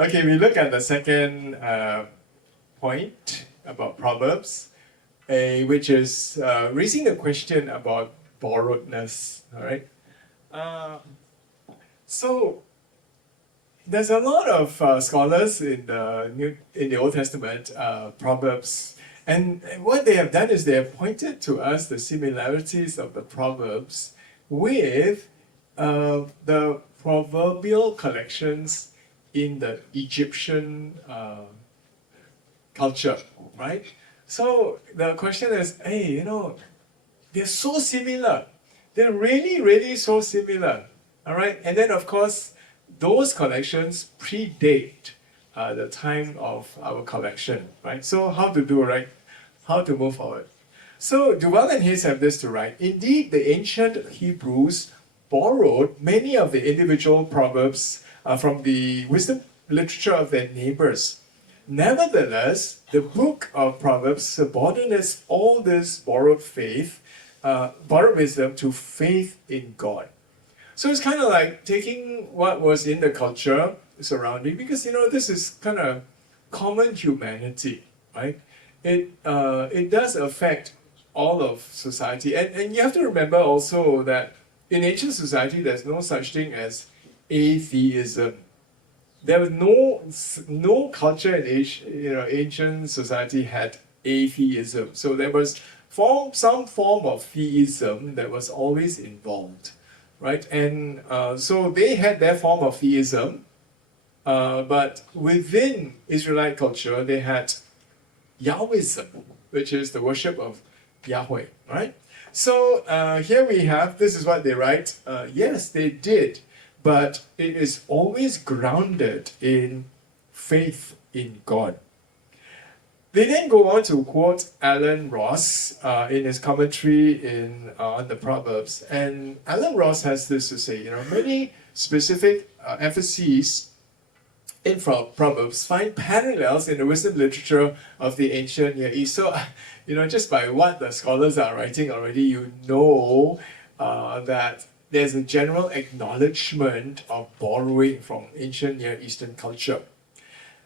Okay, we look at the second point about Proverbs, which is raising the question about borrowedness. All right. Uh, so there's a lot of scholars in the Old Testament, Proverbs, and what they have done is they have pointed to us the similarities of the Proverbs with the proverbial collections in the Egyptian culture, right? So the question is, hey, they're so similar. They're really, really so similar. All right, and then of course, those collections predate the time of our collection, right? So how to do, right? How to move forward. So Duval and Hayes have this to write. Indeed, the ancient Hebrews borrowed many of the individual proverbs from the wisdom literature of their neighbors. Nevertheless, the book of Proverbs subordinates all this borrowed wisdom to faith in God. So it's kind of like taking what was in the culture surrounding, because this is kind of common humanity, right? It does affect all of society, and you have to remember also that in ancient society there's no such thing as atheism. There was no culture in ancient society had atheism. So there was some form of theism that was always involved, right? And so they had their form of theism, but within Israelite culture they had Yahwism, which is the worship of Yahweh, right? So here we have, this is what they write. Yes, they did, but it is always grounded in faith in God. They then go on to quote Alan Ross in his commentary on the Proverbs. And Alan Ross has this to say, many specific emphases in Proverbs find parallels in the wisdom literature of the ancient Near East. So, just by what the scholars are writing already, that there's a general acknowledgement of borrowing from ancient Near Eastern culture.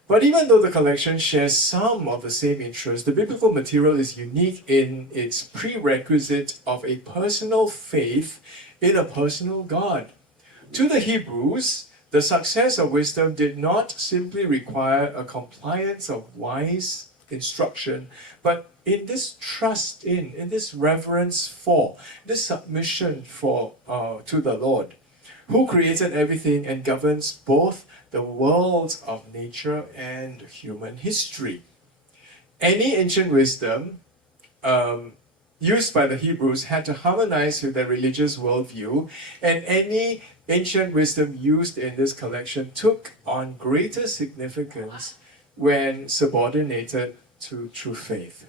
But even though the collection shares some of the same interests, the biblical material is unique in its prerequisite of a personal faith in a personal God. To the Hebrews, the success of wisdom did not simply require a compliance of wise instruction, but in this trust in this reverence for, this submission to the Lord, who created everything and governs both the worlds of nature and human history. Any ancient wisdom used by the Hebrews had to harmonize with their religious worldview, and any ancient wisdom used in this collection took on greater significance when subordinated to true faith.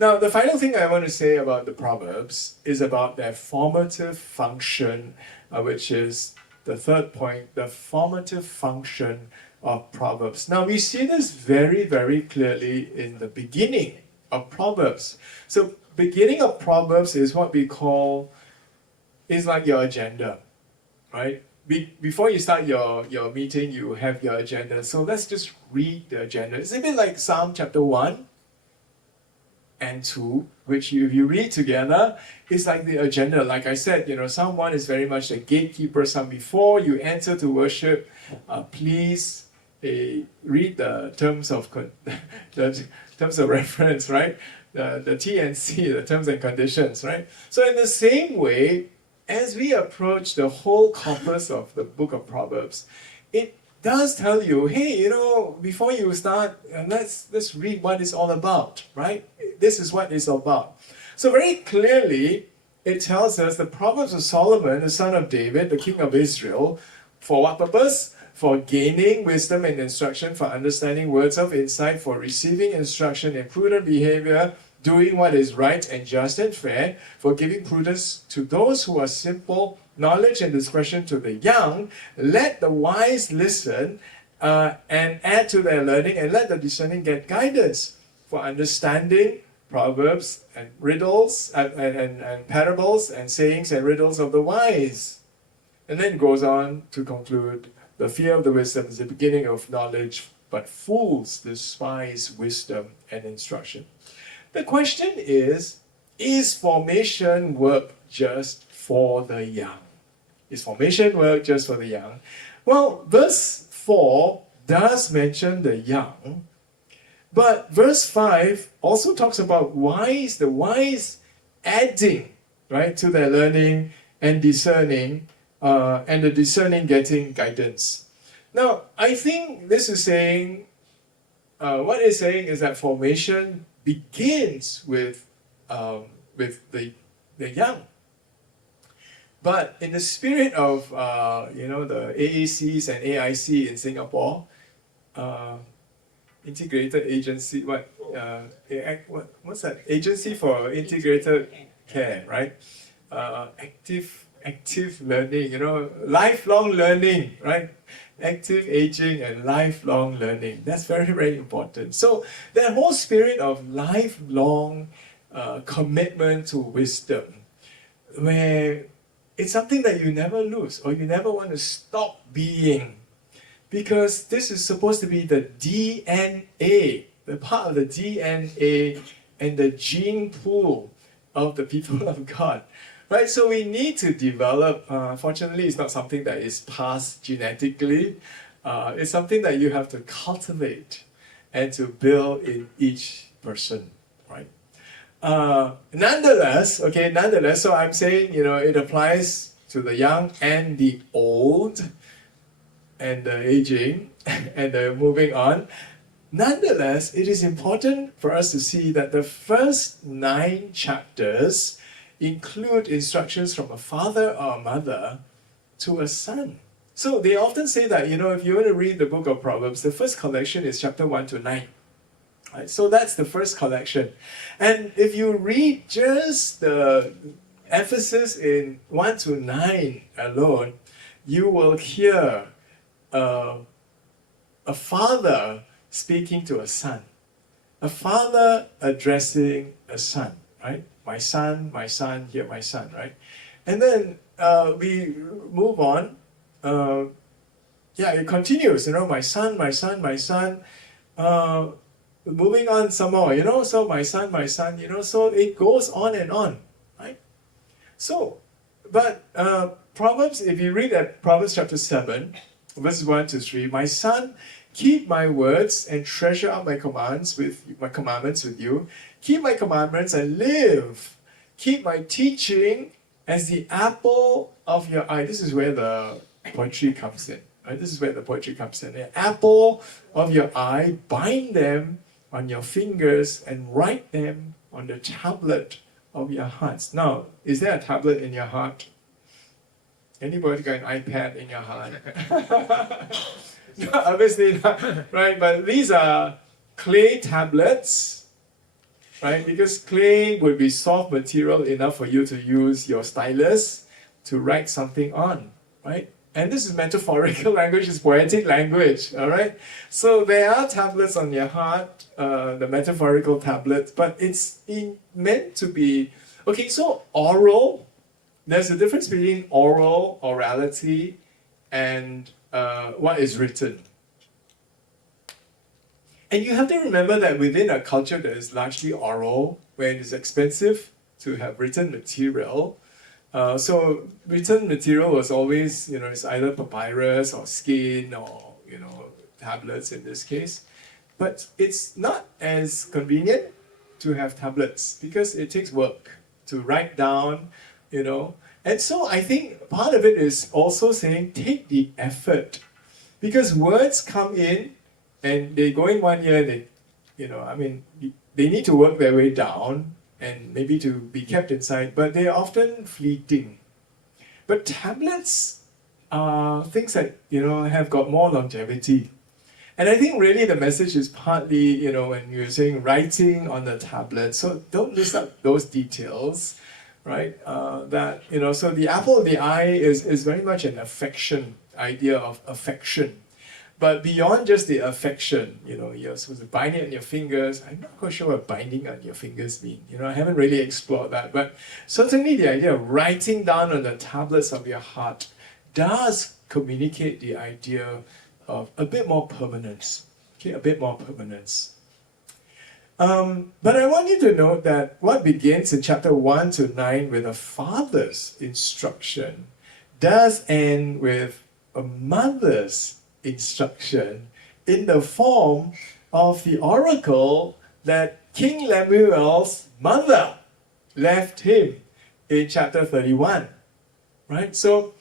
Now, the final thing I want to say about the Proverbs is about their formative function, which is the third point, the formative function of Proverbs. Now, we see this very, very clearly in the beginning of Proverbs. So, beginning of Proverbs is what we call, is like your agenda, right? Before you start your meeting, you have your agenda. So let's just read the agenda. It's a bit like Psalm chapter 1 and 2, which if you read together, it's like the agenda. Like I said, Psalm 1 is very much the gatekeeper psalm. Before you enter to worship, please read the terms of the terms of reference, right? The T and C, the terms and conditions, right? So in the same way, as we approach the whole corpus of the book of Proverbs, it does tell you, hey, before you start, let's read what it's all about, right? This is what it's all about. So very clearly, it tells us the Proverbs of Solomon, the son of David, the king of Israel, for what purpose? For gaining wisdom and instruction, for understanding words of insight, for receiving instruction in prudent behavior, doing what is right and just and fair, for giving prudence to those who are simple, knowledge and discretion to the young. Let the wise listen and add to their learning, and let the discerning get guidance for understanding proverbs and riddles and parables and sayings and riddles of the wise. And then it goes on to conclude, The fear of the wisdom is the beginning of knowledge, but fools despise wisdom and instruction. The question is formation work just for the young? Is formation work just for the young? Well, verse 4 does mention the young, but verse 5 also talks about the wise adding, right, to their learning and discerning, and the discerning getting guidance. Now, I think this is saying, what it's saying is that formation begins with the young. But in the spirit of the AACs and AIC in Singapore, integrated agency, what's that? Agency for Integrated Care, right? Active learning, lifelong learning, right? Active aging and lifelong learning. That's very, very important. So that whole spirit of lifelong commitment to wisdom, where it's something that you never lose or you never want to stop being, because this is supposed to be the DNA, the part of the DNA and the gene pool of the people of God. Right, so we need to develop, fortunately it's not something that is passed genetically, it's something that you have to cultivate and to build in each person, right? Nonetheless, so I'm saying, it applies to the young and the old, and the aging, and the moving on. Nonetheless, it is important for us to see that the first 9 chapters include instructions from a father or a mother to a son. So they often say that, if you want to read the book of Proverbs, the first collection is chapter 1 to 9. Right? So that's the first collection. And if you read just the emphasis in 1 to 9 alone, you will hear a father speaking to a son. A father addressing a son, right? My son, hear my son, right? And then we move on. It continues, my son. Moving on some more, so my son, so it goes on and on, right? So, but Proverbs, if you read at Proverbs chapter 7, verses 1 to 3, my son, keep my words and treasure up my commandments with you. Keep my commandments and live. Keep my teaching as the apple of your eye. This is where the poetry comes in. Right? This is where the poetry comes in. The apple of your eye, bind them on your fingers and write them on the tablet of your hearts. Now, is there a tablet in your heart? Anybody got an iPad in your heart? No, obviously not, right? But these are clay tablets, right? Because clay would be soft material enough for you to use your stylus to write something on, right? And this is metaphorical language, it's poetic language, all right? So there are tablets on your heart, the metaphorical tablets, but it's meant to be, okay, so oral, there's a difference between orality, and what is written. And you have to remember that within a culture that is largely oral, where it is expensive to have written material, so written material was always, it's either papyrus or skin or, tablets in this case. But it's not as convenient to have tablets because it takes work to write down, And so I think part of it is also saying take the effort, because words come in and they go in one ear and they need to work their way down and maybe to be kept inside, but they're often fleeting. But tablets are things that, have got more longevity. And I think really the message is partly, when you're saying writing on the tablet, so don't miss out those details, right? So the apple of the eye is very much an affection, idea of affection. But beyond just the affection, you're supposed to bind it on your fingers. I'm not quite sure what binding on your fingers mean. I haven't really explored that. But certainly the idea of writing down on the tablets of your heart, does communicate the idea of a bit more permanence. Okay, a bit more permanence. But I want you to note that what begins in chapter 1 to 9 with a father's instruction does end with a mother's instruction in the form of the oracle that King Lemuel's mother left him in chapter 31. Right? So,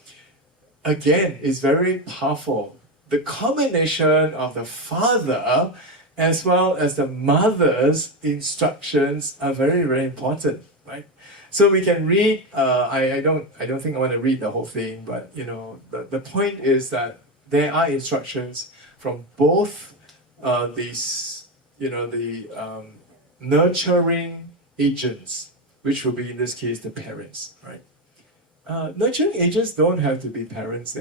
again, it's very powerful. The combination of the father as well as the mother's instructions are very, very important, right? So we can read. I don't think I want to read the whole thing, but the point is that there are instructions from both these, the nurturing agents, which will be in this case the parents, right? Nurturing agents don't have to be parents,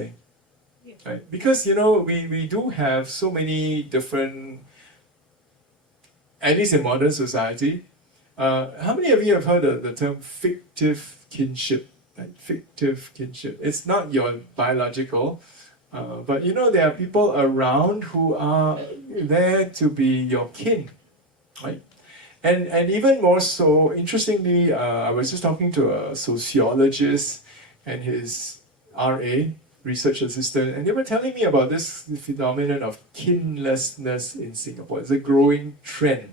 right? Because we do have so many different, at least in modern society. How many of you have heard of the term fictive kinship? Right? Fictive kinship. It's not your biological, but there are people around who are there to be your kin, right? And even more so, interestingly, I was just talking to a sociologist and his RA, research assistant, and they were telling me about this phenomenon of kinlessness in Singapore. It's a growing trend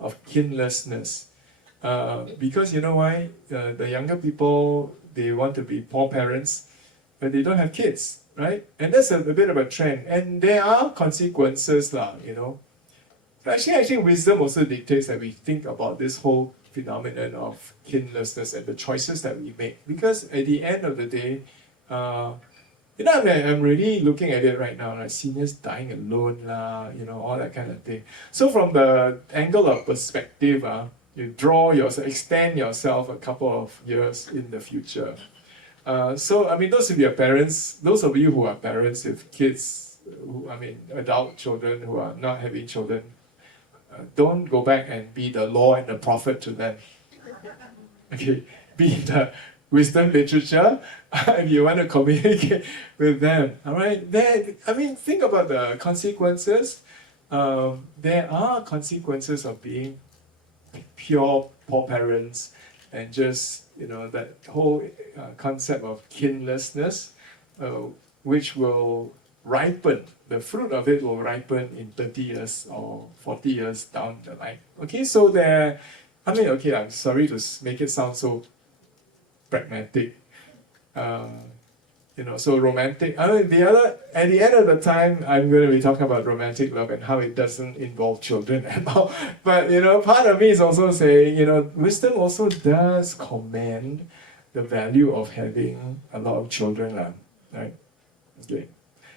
of kinlessness. Because you know why? The younger people, they want to be poor parents, but they don't have kids, right? And that's a bit of a trend. And there are consequences, Actually, wisdom also dictates that we think about this whole phenomenon of kinlessness and the choices that we make. Because at the end of the day, I'm really looking at it right now, like seniors dying alone, all that kind of thing. So from the angle of perspective, you extend yourself a couple of years in the future. So, those of you who are parents with kids, adult children who are not having children, don't go back and be the law and the prophet to them. Okay, be the wisdom literature if you want to communicate with them. All right, think about the consequences. There are consequences of being pure poor parents, and just that whole concept of kinlessness, which will ripen. The fruit of it will ripen in 30 years or 40 years down the line. Okay, so I'm sorry to make it sound so pragmatic, so romantic. at the end of the time, I'm going to be talking about romantic love and how it doesn't involve children at all. But part of me is also saying, wisdom also does commend the value of having a lot of children, right? Okay.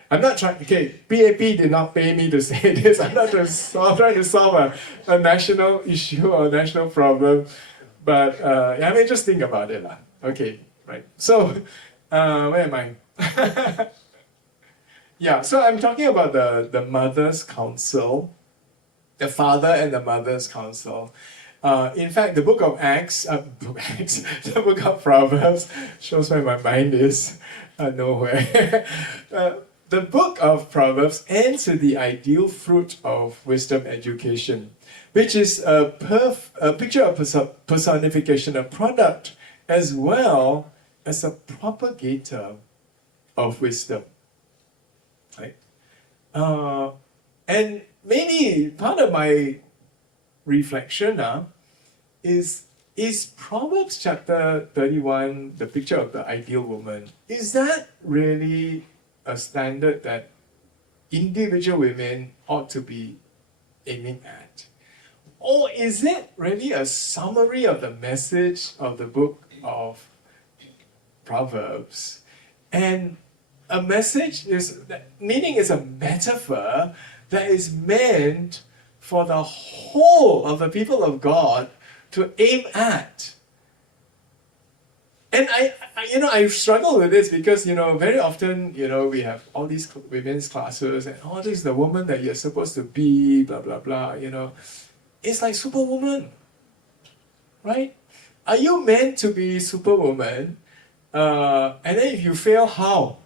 I'm not trying. Okay, PAP did not pay me to say this. I'm not trying to solve a national issue or a national problem, but just think about it, Okay, right. So, where am I? Yeah. So I'm talking about the mother's counsel, the father and the mother's counsel. In fact, the book of the book of Proverbs shows where my mind is. Nowhere. The book of Proverbs ends with the ideal fruit of wisdom education, which is a picture of personification, a product, as well as a propagator of wisdom. Right? And maybe part of my reflection is Proverbs chapter 31, the picture of the ideal woman, is that really a standard that individual women ought to be aiming at? Or is it really a summary of the message of the book of Proverbs? And a message meaning is a metaphor that is meant for the whole of the people of God to aim at. And I struggle with this because, very often, we have all these women's classes and, this is the woman that you're supposed to be, blah, blah, blah, It's like Superwoman, right? Are you meant to be Superwoman? And then if you fail, how?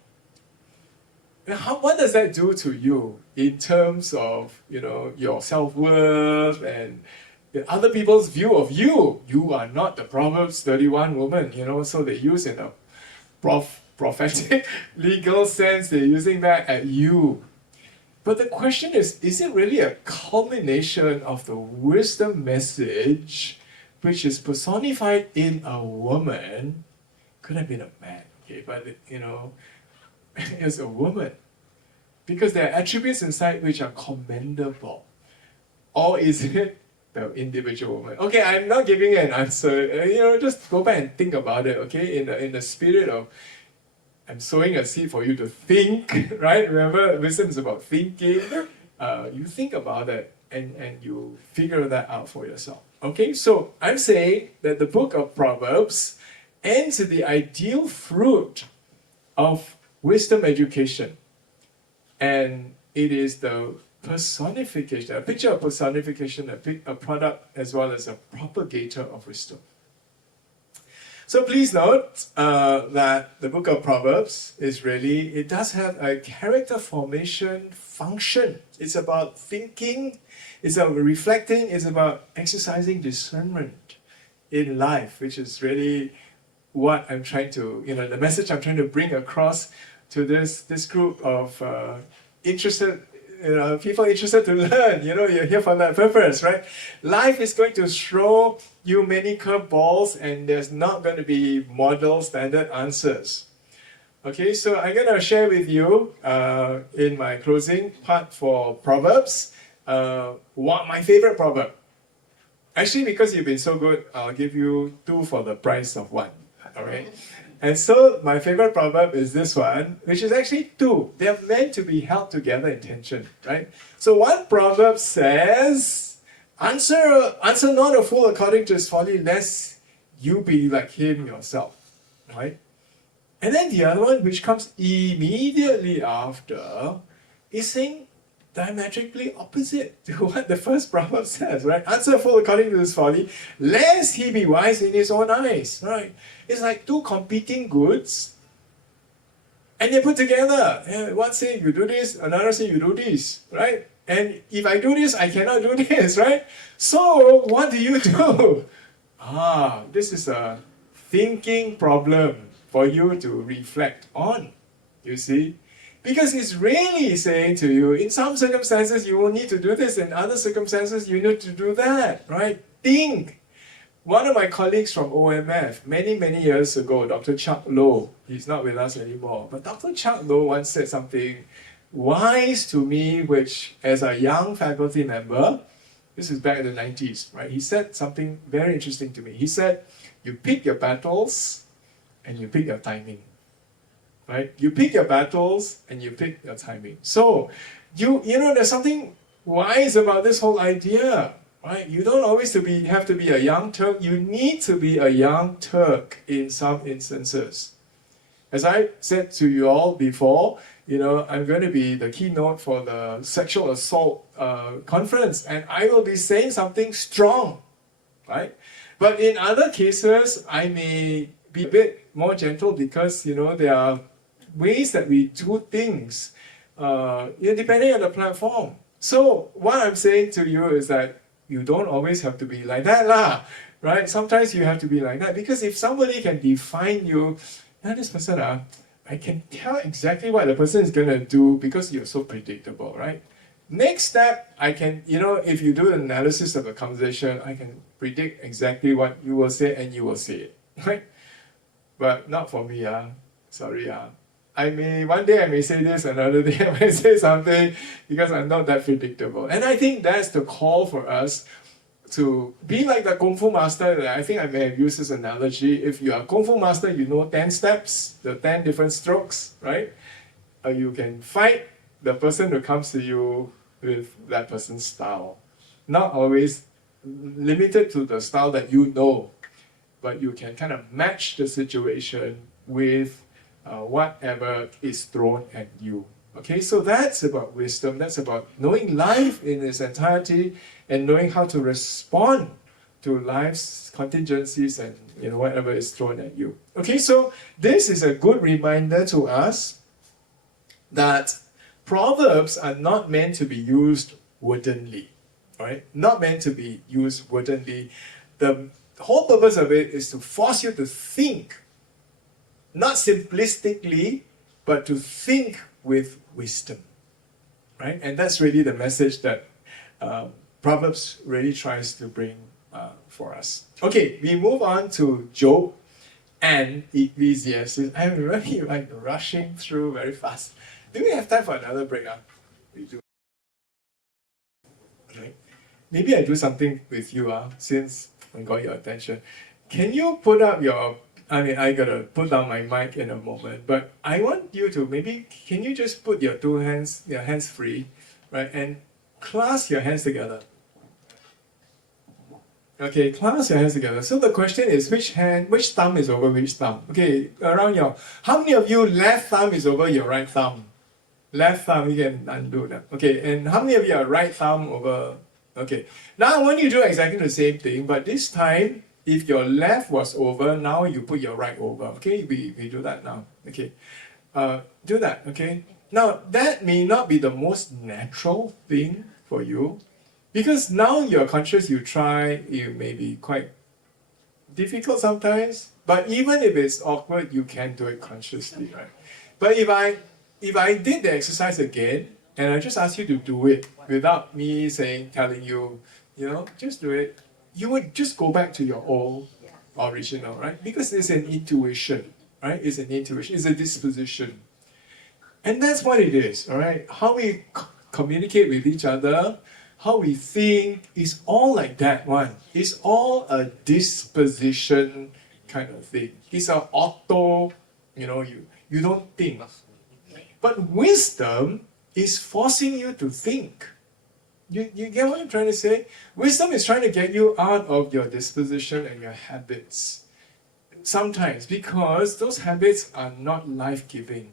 what does that do to you in terms of your self-worth and other people's view of you? You are not the Proverbs 31 woman, so they use in a prophetic legal sense, they're using that at you. But the question is it really a culmination of the wisdom message which is personified in a woman? Could have been a man, okay, but it's a woman. Because there are attributes inside which are commendable. Or is it the individual woman? Okay, I'm not giving you an answer. Just go back and think about it, okay? In the spirit of, I'm sowing a seed for you to think, right? Remember, wisdom is about thinking. You think about it and you figure that out for yourself. Okay, so I'm saying that the book of Proverbs ends with the ideal fruit of wisdom education. And it is the personification, a picture of personification, a product as well as a propagator of wisdom. So please note that the book of Proverbs it does have a character formation function. It's about thinking, it's about reflecting, it's about exercising discernment in life, which is really what I'm trying to, the message I'm trying to bring across to this group of interested, people interested to learn. You're here for that purpose, right? Life is going to throw you many curveballs, and there's not going to be model standard answers. Okay, so I'm going to share with you in my closing part for Proverbs, what my favorite proverb. Actually, because you've been so good, I'll give you 2 for the price of 1. All right. And so my favorite proverb is this one, which is actually 2. They're meant to be held together in tension, right? So one proverb says, answer not a fool according to his folly, lest you be like him yourself, right? And then the other one, which comes immediately after, is saying diametrically opposite to what the first proverb says, right? Answer a fool according to his folly, lest he be wise in his own eyes, right? It's like 2 competing goods, and they're put together. One say you do this, another say you do this, right? And if I do this, I cannot do this, right? So what do you do? This is a thinking problem for you to reflect on, you see? Because it's really saying to you, in some circumstances you will need to do this, in other circumstances you need to do that, right? Think. One of my colleagues from OMF, many, many years ago, Dr. Chuck Low, he's not with us anymore, but Dr. Chuck Low once said something wise to me, which as a young faculty member, this is back in the 90s, right? He said something very interesting to me. He said, you pick your battles and you pick your timing. Right? You pick your battles and you pick your timing. So, there's something wise about this whole idea, right? You don't always have to be a young Turk. You need to be a young Turk in some instances. As I said to you all before, I'm going to be the keynote for the sexual assault conference, and I will be saying something strong, right? But in other cases, I may be a bit more gentle because, there are ways that we do things, depending on the platform. So what I'm saying to you is that you don't always have to be like that lah, right? Sometimes you have to be like that, because if somebody can define you, this person, I can tell exactly what the person is going to do because you're so predictable, right? Next step, I can, if you do an analysis of a conversation, I can predict exactly what you will say and you will say it, right? But not for me, sorry. One day I may say this, another day I may say something, because I'm not that predictable. And I think that's the call for us to be like the Kung Fu master. I think I may have used this analogy. If you are a Kung Fu master, you know 10 steps, the 10 different strokes, right? You can fight the person who comes to you with that person's style. Not always limited to the style that you know, but you can kind of match the situation with whatever is thrown at you. Okay, so that's about wisdom. That's about knowing life in its entirety and knowing how to respond to life's contingencies and whatever is thrown at you. Okay, so this is a good reminder to us that Proverbs are not meant to be used woodenly, right? Not meant to be used woodenly. The whole purpose of it is to force you to think, not simplistically, but to think with wisdom, right? And that's really the message that Proverbs really tries to bring for us. Okay, we move on to Job and Ecclesiastes. I'm really rushing through very fast. Do we have time for another break? We do. Right. Maybe I do something with you since I got your attention. Can you put up your, I gotta put down my mic in a moment, but I want you to can you just put your hands free, right, and clasp your hands together. Okay, clasp your hands together. So the question is, which thumb is over which thumb? Okay, how many of you left thumb is over your right thumb? Left thumb, you can undo that. Okay, and how many of you are right thumb over? Okay, now I want you to do exactly the same thing, but this time, if your left was over, now you put your right over. Okay, we do that now. Okay, do that. Okay, now that may not be the most natural thing for you, because now you're conscious, it may be quite difficult sometimes, but even if it's awkward, you can do it consciously, right? But if I did the exercise again, and I just asked you to do it without me telling you, just do it, you would just go back to your old original, right? Because it's an intuition, right? It's an intuition, it's a disposition. And that's what it is, all right? How we communicate with each other, how we think, is all like that one. It's all a disposition kind of thing. It's an auto, you don't think. But wisdom is forcing you to think. You get what I'm trying to say? Wisdom is trying to get you out of your disposition and your habits. Sometimes, because those habits are not life-giving.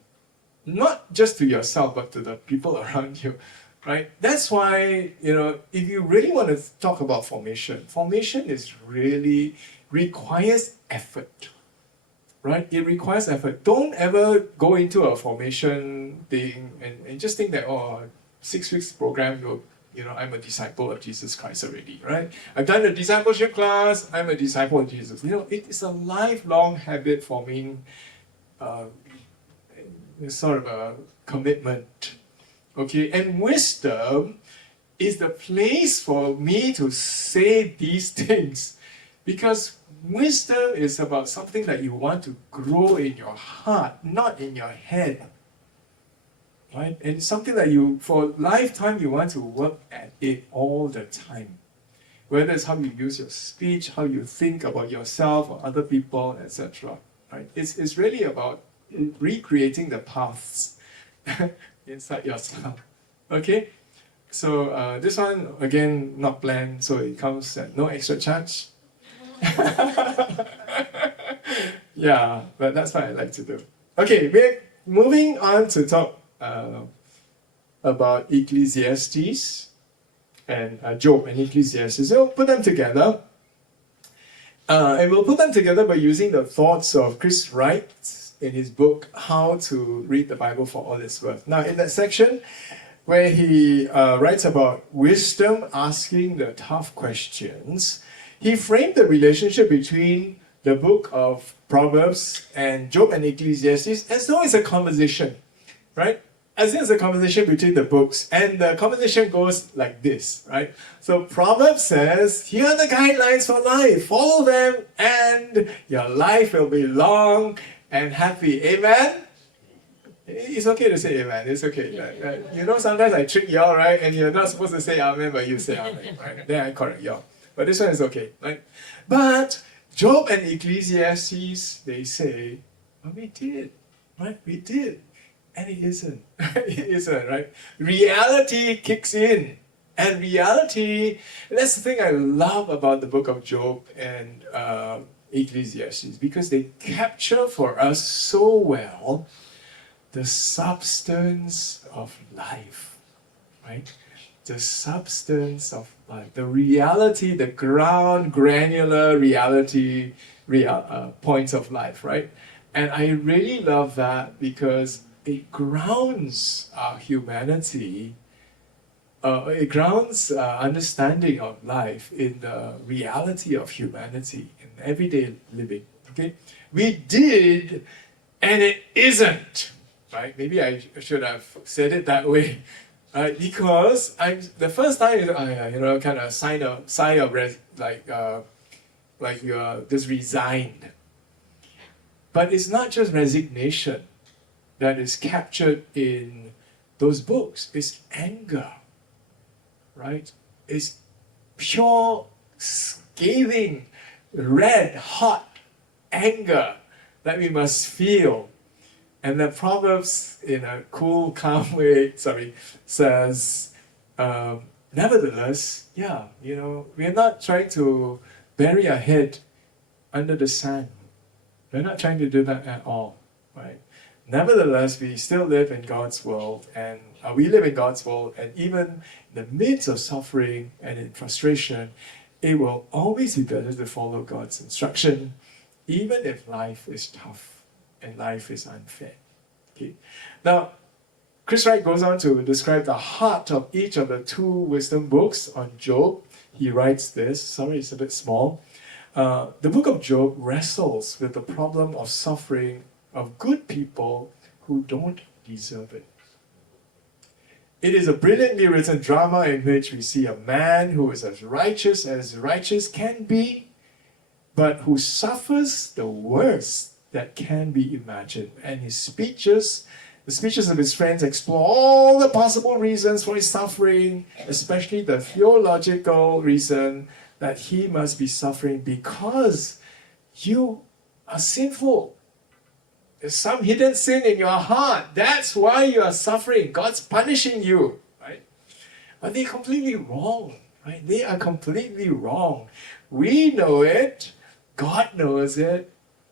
Not just to yourself, but to the people around you. Right? That's why, if you really want to talk about formation is really requires effort. Right? It requires effort. Don't ever go into a formation thing and just think that, 6 weeks program, I'm a disciple of Jesus Christ already, right? I've done a discipleship class, I'm a disciple of Jesus. It is a lifelong habit forming, sort of a commitment. Okay, and wisdom is the place for me to say these things, because wisdom is about something that you want to grow in your heart, not in your head. Right? And it's something that for lifetime, you want to work at it all the time. Whether it's how you use your speech, how you think about yourself or other people, etc. Right? It's really about recreating the paths inside yourself. Okay? So this one, again, not planned, so it comes at no extra charge. Yeah, but that's what I like to do. Okay, we're moving on to talk about Ecclesiastes and Job and Ecclesiastes. So we'll put them together. And we'll put them together by using the thoughts of Chris Wright in his book, How to Read the Bible for All It's Worth. Now, in that section where he writes about wisdom asking the tough questions, he framed the relationship between the book of Proverbs and Job and Ecclesiastes as though it's a conversation, right? As if it's a conversation between the books. And the conversation goes like this, right? So Proverbs says, here are the guidelines for life. Follow them and your life will be long and happy. Amen? It's okay to say amen. It's okay. Sometimes I trick y'all, right? And you're not supposed to say amen, but you say amen, right? Then I correct y'all. But this one is okay, right? But Job and Ecclesiastes, they say, we did, right? We did. And it isn't. It isn't, right? Reality kicks in. And reality, that's the thing I love about the book of Job and Ecclesiastes, because they capture for us so well the substance of life, right? The substance of life, the reality, the granular reality, points of life, right? And I really love that because it grounds our humanity. It grounds understanding of life in the reality of humanity in everyday living. Okay, we did, and it isn't. Right? Maybe I should have said it that way. Right? Because I'm the first time I kind of sign of like you're just resigned. But it's not just resignation that is captured in those books. It's anger, right? It's pure, scathing, red hot anger that we must feel. And the Proverbs, in a cool, calm way, says, nevertheless, we're not trying to bury our head under the sand. We're not trying to do that at all, right? Nevertheless, we still live in God's world, and we live in God's world, and even in the midst of suffering and in frustration, it will always be better to follow God's instruction, even if life is tough and life is unfair. Okay. Now, Chris Wright goes on to describe the heart of each of the two wisdom books on Job. He writes this, sorry it's a bit small. The book of Job wrestles with the problem of suffering of good people who don't deserve it. It is a brilliantly written drama in which we see a man who is as righteous can be, but who suffers the worst that can be imagined. And the speeches of his friends explore all the possible reasons for his suffering, especially the theological reason that he must be suffering because you are sinful. There's some hidden sin in your heart. That's why you are suffering. God's punishing you, right? But they're completely wrong, right? They are completely wrong. We know it, God knows it,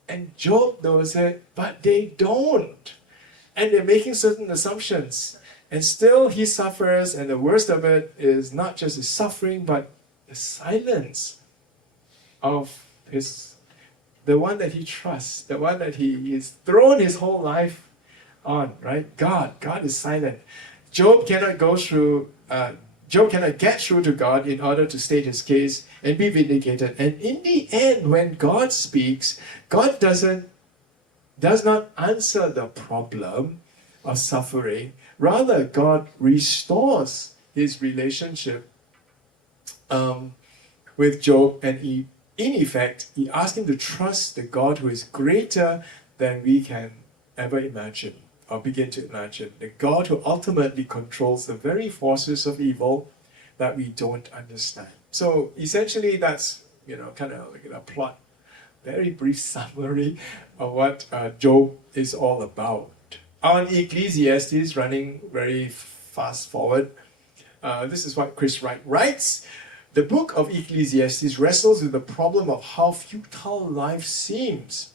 and Job knows it, but they don't. And they're making certain assumptions. And still he suffers, and the worst of it is not just his suffering, but the silence of the one that he trusts, the one that he has thrown his whole life on, right? God is silent. Job cannot get through to God in order to state his case and be vindicated. And in the end, when God speaks, God does not answer the problem of suffering. Rather, God restores his relationship with Job, and in effect, he asks him to trust the God who is greater than we can ever imagine or begin to imagine. The God who ultimately controls the very forces of evil that we don't understand. So essentially, that's kind of like a plot, very brief summary of what Job is all about. On Ecclesiastes, running very fast forward, this is what Chris Wright writes. The book of Ecclesiastes wrestles with the problem of how futile life seems.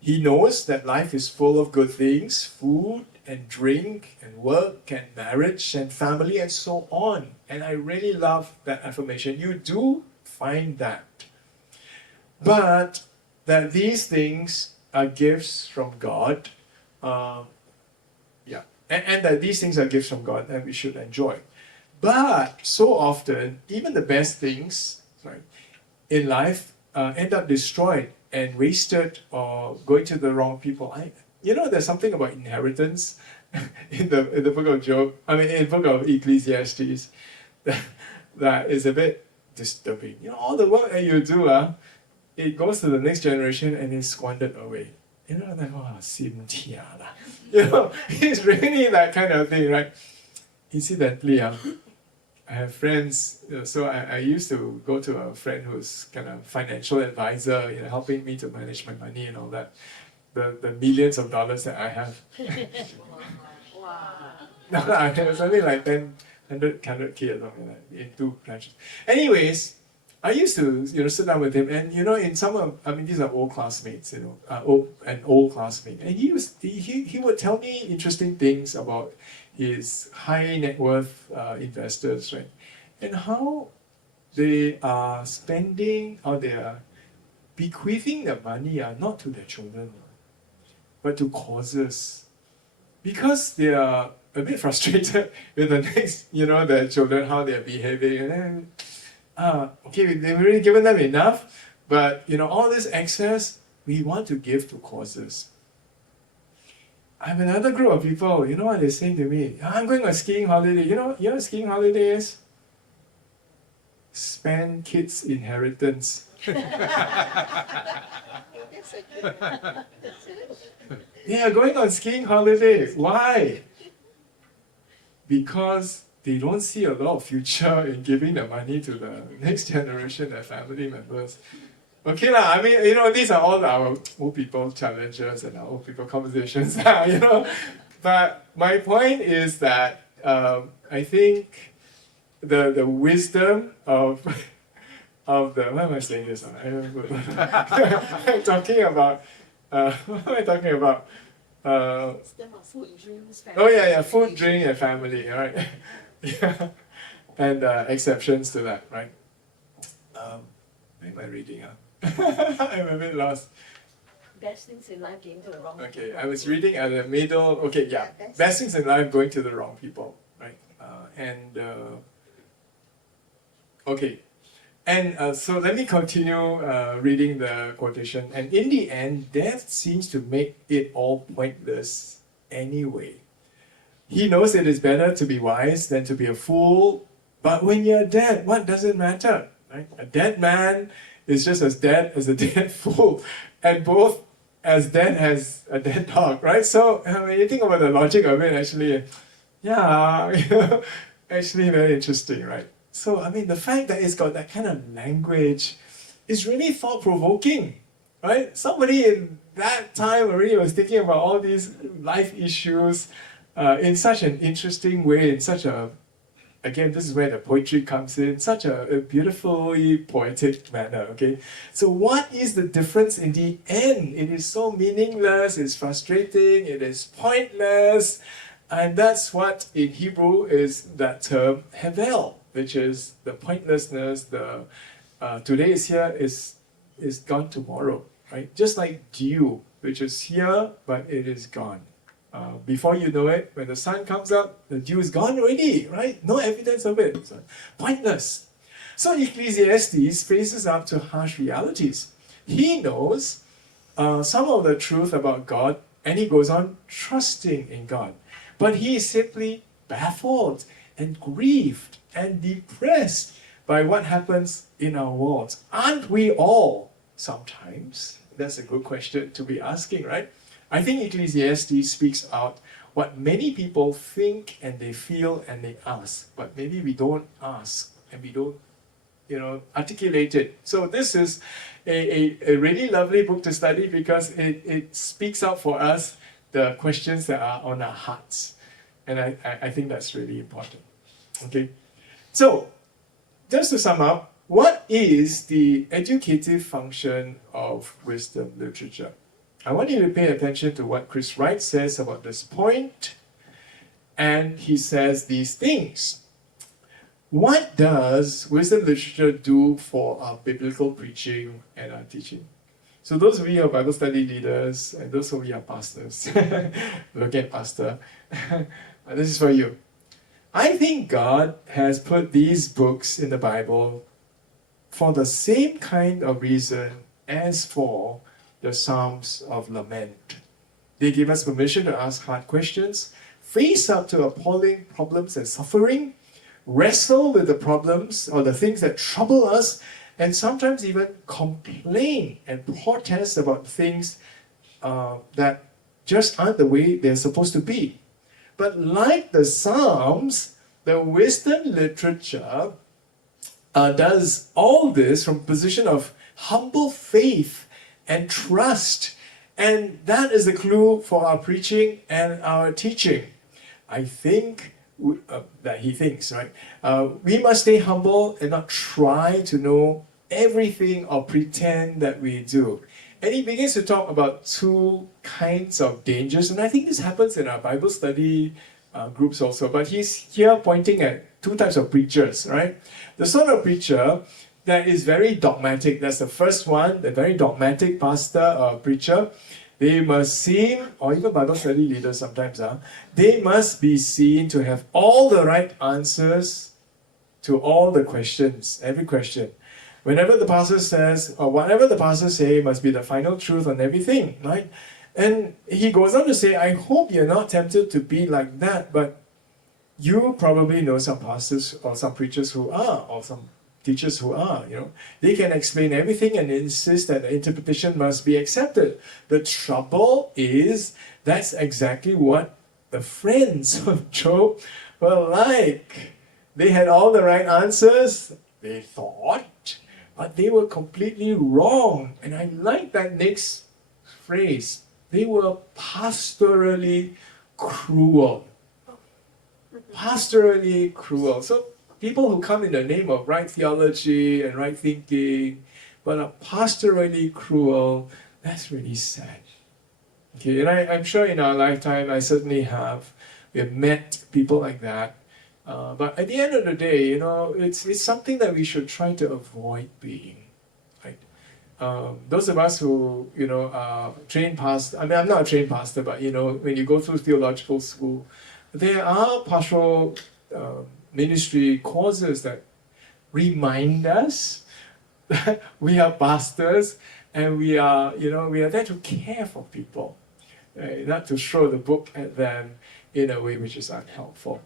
He knows that life is full of good things, food and drink and work and marriage and family and so on. And I really love that affirmation. You do find that. But that these things are gifts from God. And that these things are gifts from God and we should enjoy. But so often, even the best things in life end up destroyed and wasted or going to the wrong people. There's something about inheritance in the book of Job. In the book of Ecclesiastes that is a bit disturbing. All the work that you do, it goes to the next generation and is squandered away. It's really that kind of thing, right? Incidentally, I have friends, so I used to go to a friend who's kind of financial advisor, helping me to manage my money and all that. The millions of dollars that I have. No, it was only like 100K or something like that in 2 branches. Anyways, I used to sit down with him, and in some of these are old classmates, an old classmate, and he would tell me interesting things about his high net worth investors, right, and how they are spending or they are bequeathing the money not to their children, but to causes because they are a bit frustrated with the next, their children, how they're behaving, and then, okay, they've already given them enough, but, all this excess, we want to give to causes. I have another group of people, you know what they're saying to me? I'm going on a skiing holiday. You know what skiing holiday is? Spend kids' inheritance. They are going on skiing holiday. Why? Because they don't see a lot of future in giving the money to the next generation, their family members. Okay lah, I mean, these are all our old people challenges and our old people conversations, But my point is that I think the wisdom of the, why am I saying this? I don't know. I'm talking about, what am I talking about? Food, drink, family. Oh yeah, food, drink, and family, right? Yeah. And exceptions to that, right? What am I reading? I'm a bit lost. Best things in life going to the wrong Okay, people. I was reading at the middle. Okay, yeah. Best things in life going to the wrong people, right? Okay. And so let me continue reading the quotation. And in the end, death seems to make it all pointless anyway. He knows it is better to be wise than to be a fool. But when you're dead, what does it matter? Right? A dead man is just as dead as a dead fool, and both as dead as a dead dog, right? So when you think about the logic of it, actually, yeah, actually very interesting, right? So I mean, the fact that it's got that kind of language is really thought-provoking, right? Somebody in that time already was thinking about all these life issues in such an interesting way, in such a, again, this is where the poetry comes in, such a beautifully poetic manner, okay? So what is the difference in the end? It is so meaningless, it's frustrating, it is pointless, and that's what in Hebrew is that term hevel, which is the pointlessness, the today is here, is gone tomorrow, right? Just like dew, which is here, but it is gone. Before you know it, when the sun comes up, the dew is gone already, right? No evidence of it. So, pointless. So Ecclesiastes faces up to harsh realities. He knows some of the truth about God, and he goes on trusting in God. But he is simply baffled and grieved and depressed by what happens in our world. Aren't we all sometimes? That's a good question to be asking, right? I think Ecclesiastes speaks out what many people think and they feel and they ask, but maybe we don't ask and we don't, articulate it. So this is a really lovely book to study because it speaks out for us the questions that are on our hearts. And I think that's really important. Okay, so just to sum up, what is the educative function of wisdom literature? I want you to pay attention to what Chris Wright says about this point, and he says these things. What does wisdom literature do for our biblical preaching and our teaching? So those of you who are Bible study leaders, and those of you who are pastors, look at pastor, this is for you. I think God has put these books in the Bible for the same kind of reason as for the Psalms of Lament. They give us permission to ask hard questions, face up to appalling problems and suffering, wrestle with the problems or the things that trouble us, and sometimes even complain and protest about things that just aren't the way they're supposed to be. But like the Psalms, the wisdom literature does all this from a position of humble faith and trust. And that is the clue for our preaching and our teaching. I think that he thinks, right? We must stay humble and not try to know everything or pretend that we do. And he begins to talk about two kinds of dangers. And I think this happens in our Bible study groups also. But he's here pointing at two types of preachers, right? The sort of preacher that is very dogmatic. That's the first one, the very dogmatic pastor or preacher They must seem, or even Bible study leaders sometimes, they must be seen to have all the right answers to all the questions, every question. Whenever the pastor says, or whatever the pastor say must be the final truth on everything, right? And he goes on to say, I hope you're not tempted to be like that, but you probably know some pastors or some preachers who are, or some teachers who are, they can explain everything and insist that the interpretation must be accepted. The trouble is that's exactly what the friends of Job were like. They had all the right answers, they thought, but they were completely wrong. And I like that next phrase. They were pastorally cruel. Pastorally cruel. So people who come in the name of right theology and right thinking, but are pastorally cruel, that's really sad. Okay, and I'm sure in our lifetime, I certainly have, we have met people like that. But at the end of the day, it's something that we should try to avoid being. Right? Those of us who, are trained pastor, I mean, I'm not a trained pastor, but, when you go through theological school, there are pastoral ministry courses that remind us that we are pastors and we are there to care for people, not to throw the book at them in a way which is unhelpful.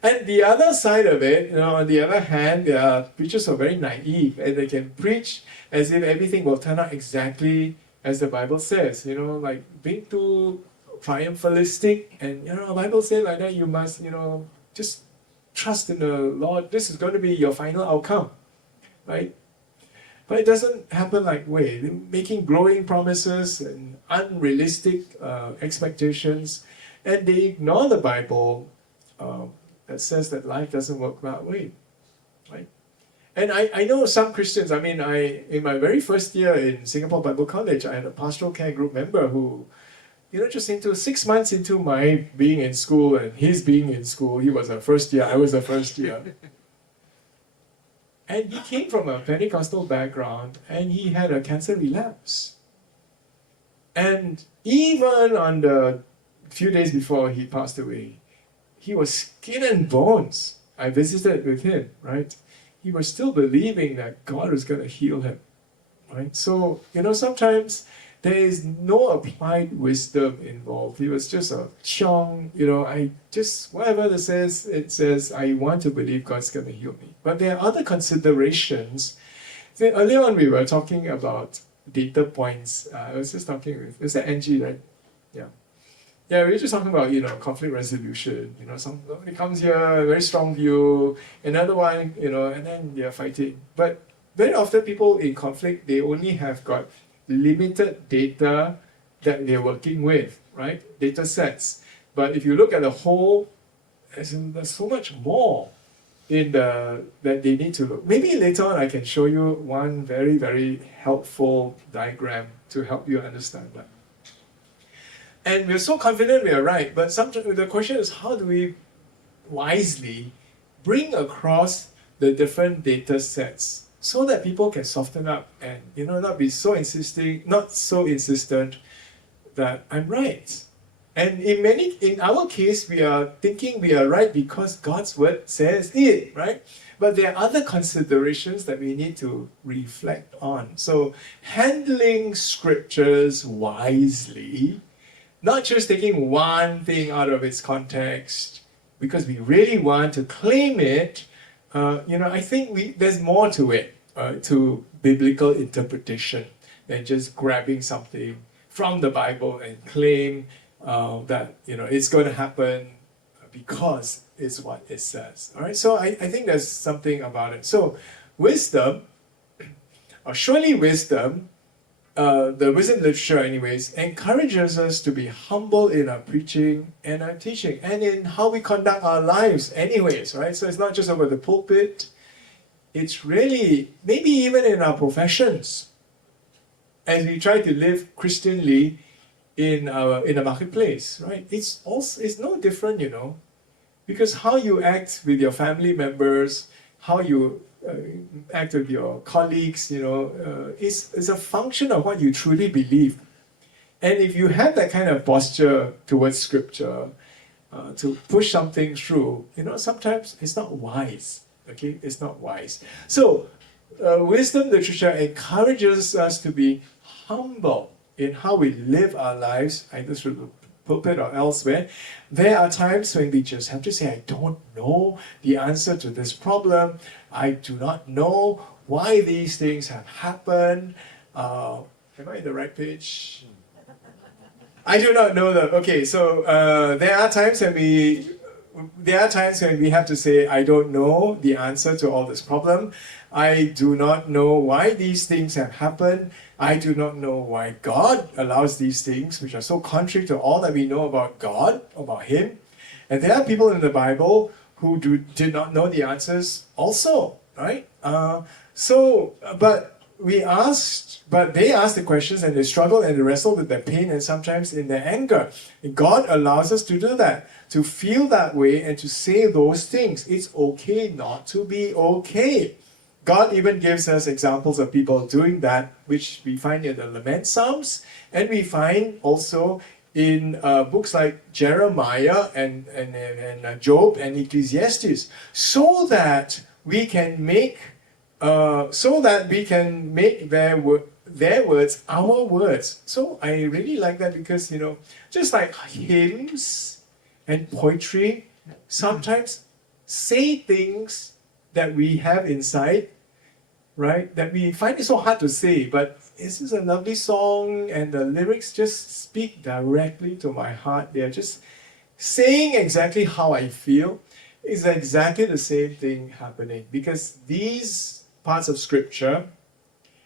And the other side of it, on the other hand, there are preachers who are very naive and they can preach as if everything will turn out exactly as the Bible says, like being too triumphalistic, and the Bible says like that, you must, just trust in the Lord. This is going to be your final outcome, right? But it doesn't happen like way. They're making glowing promises and unrealistic expectations, and they ignore the Bible that says that life doesn't work that way, right? And I know some Christians. I mean, in my very first year in Singapore Bible College, I had a pastoral care group member who, just into 6 months into my being in school and his being in school, he was a first year, I was a first year. And he came from a Pentecostal background and he had a cancer relapse. And even on the few days before he passed away, he was skin and bones. I visited with him, right? He was still believing that God was going to heal him, right? So, sometimes there is no applied wisdom involved. He was just a chong, whatever it says, I want to believe God's going to heal me. But there are other considerations. See, earlier on we were talking about data points. I was just talking with, is that Angie, right? Yeah. Yeah, we were just talking about, conflict resolution. Somebody comes here, a very strong view, another one, and then they're fighting. But very often people in conflict, they only have got limited data that they're working with, right? Data sets. But if you look at the whole, there's so much more that they need to look. Maybe later on I can show you one very, very helpful diagram to help you understand that. And we're so confident we are right, but sometimes the question is, how do we wisely bring across the different data sets so that people can soften up and not be not so insistent that I'm right. And in our case, we are thinking we are right because God's word says it, right? But there are other considerations that we need to reflect on. So handling scriptures wisely, not just taking one thing out of its context because we really want to claim it. I think there's more to it, to biblical interpretation than just grabbing something from the Bible and claim that it's going to happen because it's what it says. All right, so I think there's something about it. So wisdom, or surely wisdom, the wisdom literature anyways, encourages us to be humble in our preaching and our teaching and in how we conduct our lives anyways, right? So it's not just over the pulpit, it's really maybe even in our professions as we try to live Christianly in the marketplace, right? It's no different, because how you act with your family members, how you act with your colleagues, is a function of what you truly believe. And if you have that kind of posture towards scripture, to push something through, sometimes it's not wise. Okay, it's not wise. So, wisdom literature encourages us to be humble in how we live our lives, either through the pulpit or elsewhere. There are times when we just have to say, I don't know the answer to this problem. I do not know why these things have happened. Am I in the right page? I do not know that. Okay, so there are times when we have to say, I don't know the answer to all this problem. I do not know why these things have happened. I do not know why God allows these things, which are so contrary to all that we know about God, about Him. And there are people in the Bible who did not know the answers also, right? But they ask the questions and they struggle and they wrestle with their pain and sometimes in their anger. And God allows us to do that, to feel that way and to say those things. It's okay not to be okay. God even gives us examples of people doing that, which we find in the Lament Psalms, and we find also in books like Jeremiah and Job and Ecclesiastes, so that we can make their words our words. So I really like that because, just like hymns and poetry sometimes say things that we have inside, right? That we find it so hard to say, but this is a lovely song and the lyrics just speak directly to my heart. They are just saying exactly how I feel. It's exactly the same thing happening because these parts of scripture,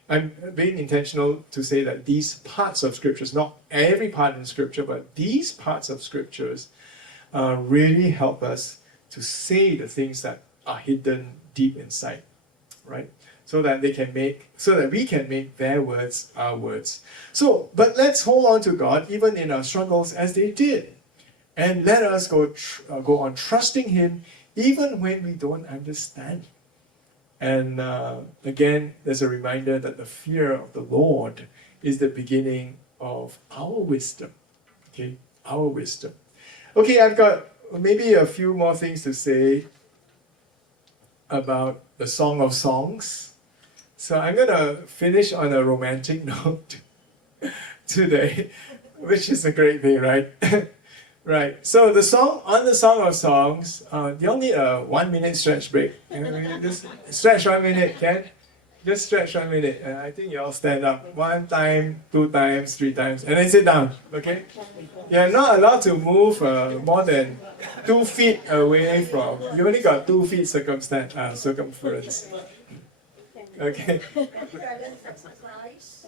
I'm being intentional to say that these parts of scriptures, not every part in scripture, but these parts of scriptures really help us to say the things that are hidden deep inside, right? So that we can make their words our words. So, but let's hold on to God even in our struggles as they did, and let us go on trusting Him even when we don't understand. And again, there's a reminder that the fear of the Lord is the beginning of our wisdom. Okay, our wisdom. Okay, I've got maybe a few more things to say about the Song of Songs. So I'm going to finish on a romantic note today, which is a great thing, right? Right. So the Song of Songs, you'll need a 1 minute stretch break. Just stretch 1 minute, Ken? Just stretch 1 minute. I think you all stand up 1 time, 2 times, 3 times, and then sit down, okay? You're not allowed to move more than 2 feet away from, you only got 2 feet circumference. Okay.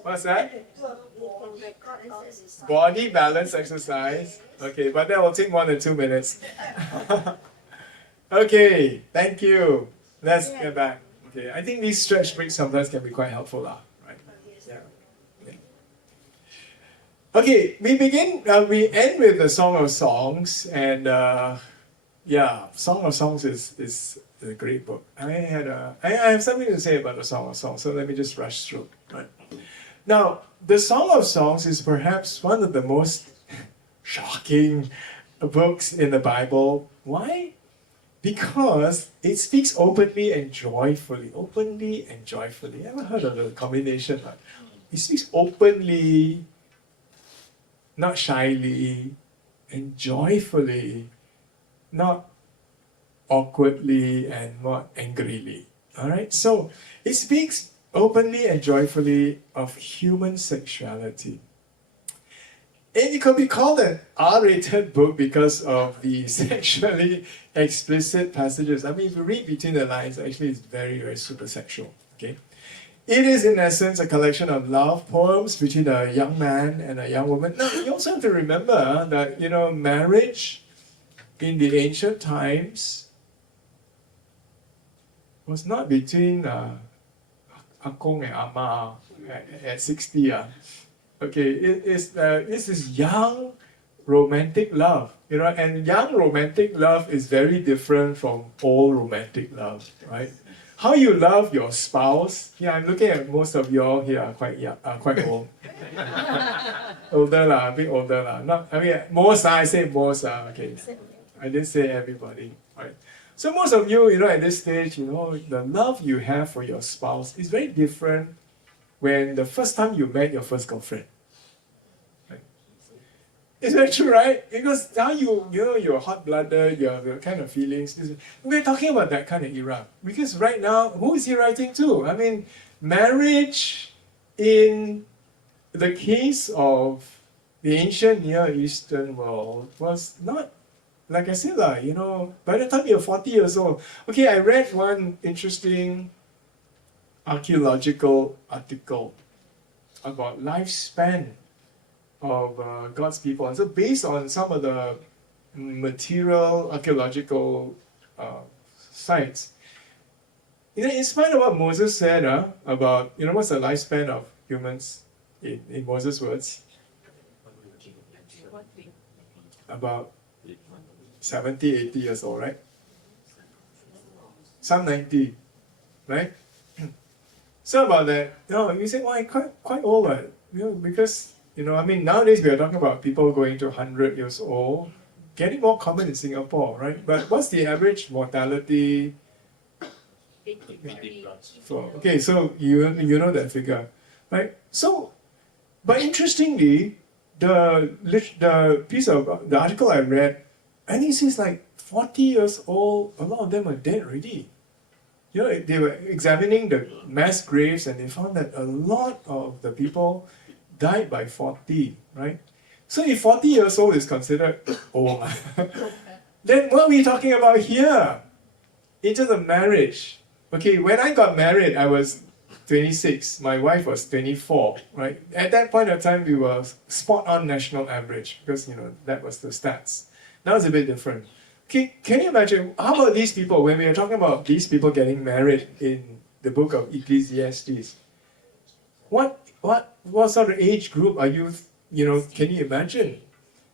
What's that? Body balance exercise. Okay, but that will take more than 2 minutes. Okay, thank you. Let's get back. Okay, I think these stretch breaks sometimes can be quite helpful, right? Yeah. Okay, we end with the Song of Songs, and Song of Songs is a great book. I have something to say about the Song of Songs, so let me just rush through. Right. Now, the Song of Songs is perhaps one of the most shocking books in the Bible. Why? Because it speaks openly and joyfully. Openly and joyfully. You ever heard of the combination? Right? It speaks openly, not shyly, and joyfully, not awkwardly and not angrily. Alright? So it speaks openly and joyfully of human sexuality. And it could be called an R-rated book because of the sexually explicit passages. I mean, if you read between the lines, actually it's very, very super sexual. Okay? It is in essence a collection of love poems between a young man and a young woman. Now, you also have to remember that, marriage in the ancient times was not between Akong and Ama at 60. Okay, this is young romantic love, and young romantic love is very different from old romantic love, right? how you love your spouse. Yeah, I'm looking at most of y'all here are quite young, quite old. Older lah, a bit older lah. Not, I mean, most, I say most, okay. I didn't say everybody, right? So most of you, at this stage, the love you have for your spouse is very different when the first time you met your first girlfriend. Right? It's very true, right? Because now you're hot-blooded, you have the kind of feelings. We're talking about that kind of era. Because right now, who is he writing to? I mean, marriage in the case of the ancient Near Eastern world was not, like I said, by the time you're 40 years old. Okay, I read one interesting archaeological article about lifespan of God's people. And so based on some of the material archaeological sites, in spite of what Moses said about, what's the lifespan of humans in Moses' words? About 70, 80 years old, right? Some 90, right? So about that, you say, why quite old, right? Because, nowadays we are talking about people going to 100 years old, getting more common in Singapore, right? But what's the average mortality? 80 Okay, so you know that figure, right? So, but interestingly, the piece of the article I read, I think it says like 40 years old, a lot of them are dead already. They were examining the mass graves and they found that a lot of the people died by 40, right? So if 40 years old is considered old, then what are we talking about here? In terms of marriage. Okay, when I got married, I was 26. My wife was 24, right? At that point of time, we were spot on national average because, that was the stats. Now it's a bit different. Okay, can you imagine, how about these people, when we are talking about these people getting married in the book of Ecclesiastes? What sort of age group are you, can you imagine?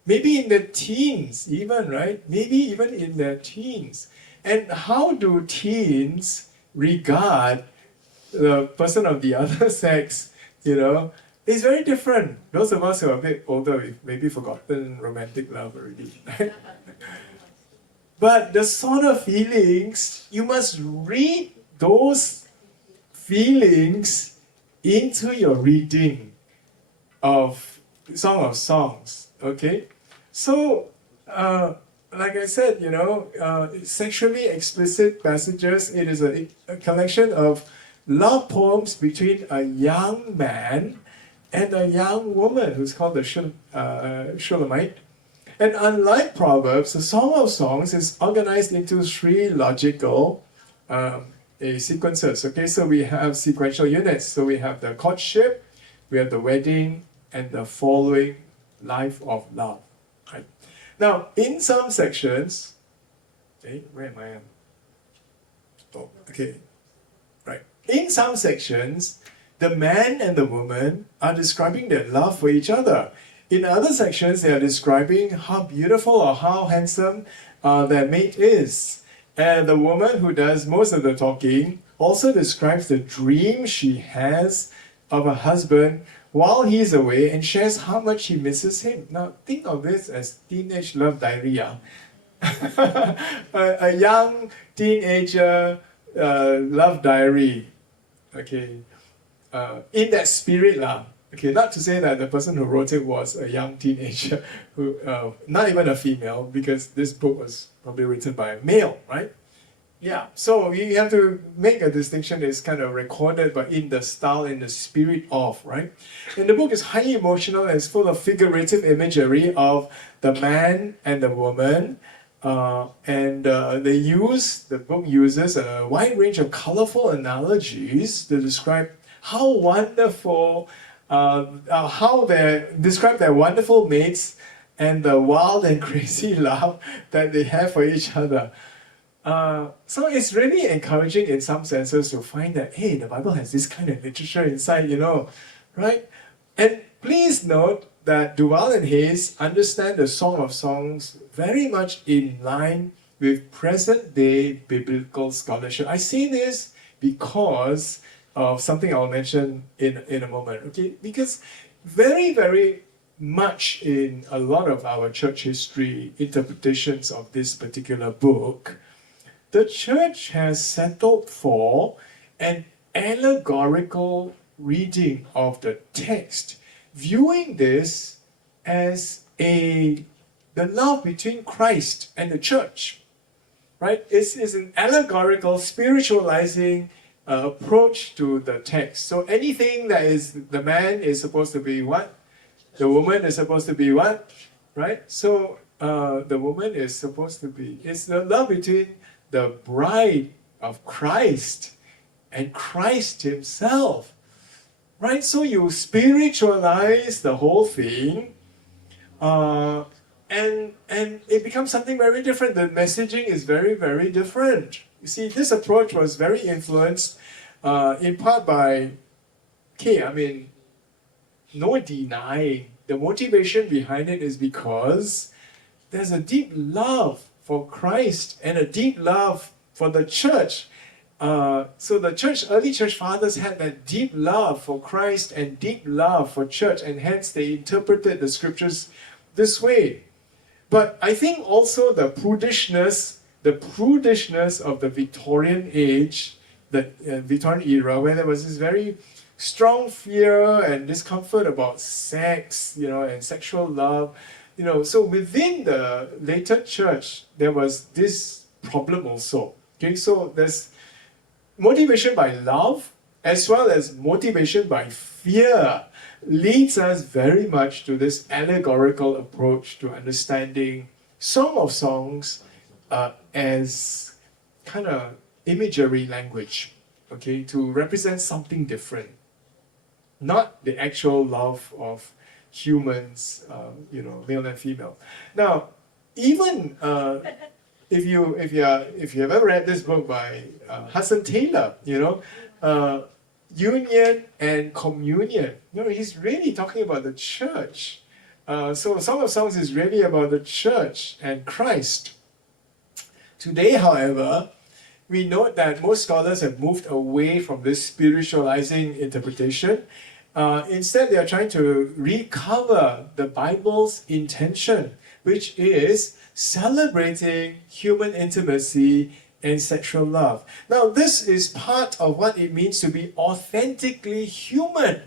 Maybe in the teens even, right? Maybe even in their teens. And how do teens regard the person of the other sex, It's very different. Those of us who are a bit older, we've maybe forgotten romantic love already. But the sort of feelings, you must read those feelings into your reading of Song of Songs, okay? So, like I said, sexually explicit passages, it is a collection of love poems between a young man and a young woman who's called the Shulamite. And unlike Proverbs, the Song of Songs is organized into three logical sequences. Okay, so we have sequential units. So we have the courtship, we have the wedding, and the following life of love. Right? Now, in some sections, where am I? Oh, okay, right. In some sections, the man and the woman are describing their love for each other. In other sections, they are describing how beautiful or how handsome their mate is. And the woman who does most of the talking also describes the dream she has of a husband while he's away and shares how much she misses him. Now, think of this as teenage love diary. A young teenager love diary. Okay, in that spirit lah. Okay, not to say that the person who wrote it was a young teenager, who not even a female, because this book was probably written by a male, right? Yeah, so you have to make a distinction. It's kind of recorded, but in the style, in the spirit of, right? And the book is highly emotional and it's full of figurative imagery of the man and the woman. The book uses a wide range of colorful analogies to describe how wonderful, how they describe their wonderful mates and the wild and crazy love that they have for each other. So it's really encouraging in some senses to find that, hey, the Bible has this kind of literature inside, right? And please note that Duval and Hayes understand the Song of Songs very much in line with present-day biblical scholarship. I see this because of something I'll mention in a moment. Okay, because very, very much in a lot of our church history interpretations of this particular book, the church has settled for an allegorical reading of the text, viewing this as the love between Christ and the church. Right? It's an allegorical, spiritualizing approach to the text. So anything that is the man is supposed to be what? The woman is supposed to be what? Right? So the woman is supposed to be, it's the love between the bride of Christ and Christ himself. Right? So you spiritualize the whole thing, and it becomes something very different. The messaging is very, very different. You see, this approach was very influenced in part by, no denying. The motivation behind it is because there's a deep love for Christ and a deep love for the church. So the early church fathers had that deep love for Christ and deep love for church, and hence they interpreted the scriptures this way. But I think also the prudishness of the Victorian age, the Victorian era, where there was this very strong fear and discomfort about sex, and sexual love, so within the later church, there was this problem also. Okay, so there's motivation by love as well as motivation by fear leads us very much to this allegorical approach to understanding Song of Songs as kind of imagery language, okay, to represent something different, not the actual love of humans, male and female. Now, even if you have ever read this book by Hudson Taylor, Union and Communion, he's really talking about the church. So Song of Songs is really about the church and Christ. Today, however, we note that most scholars have moved away from this spiritualizing interpretation. Instead, they are trying to recover the Bible's intention, which is celebrating human intimacy and sexual love. Now, this is part of what it means to be authentically human.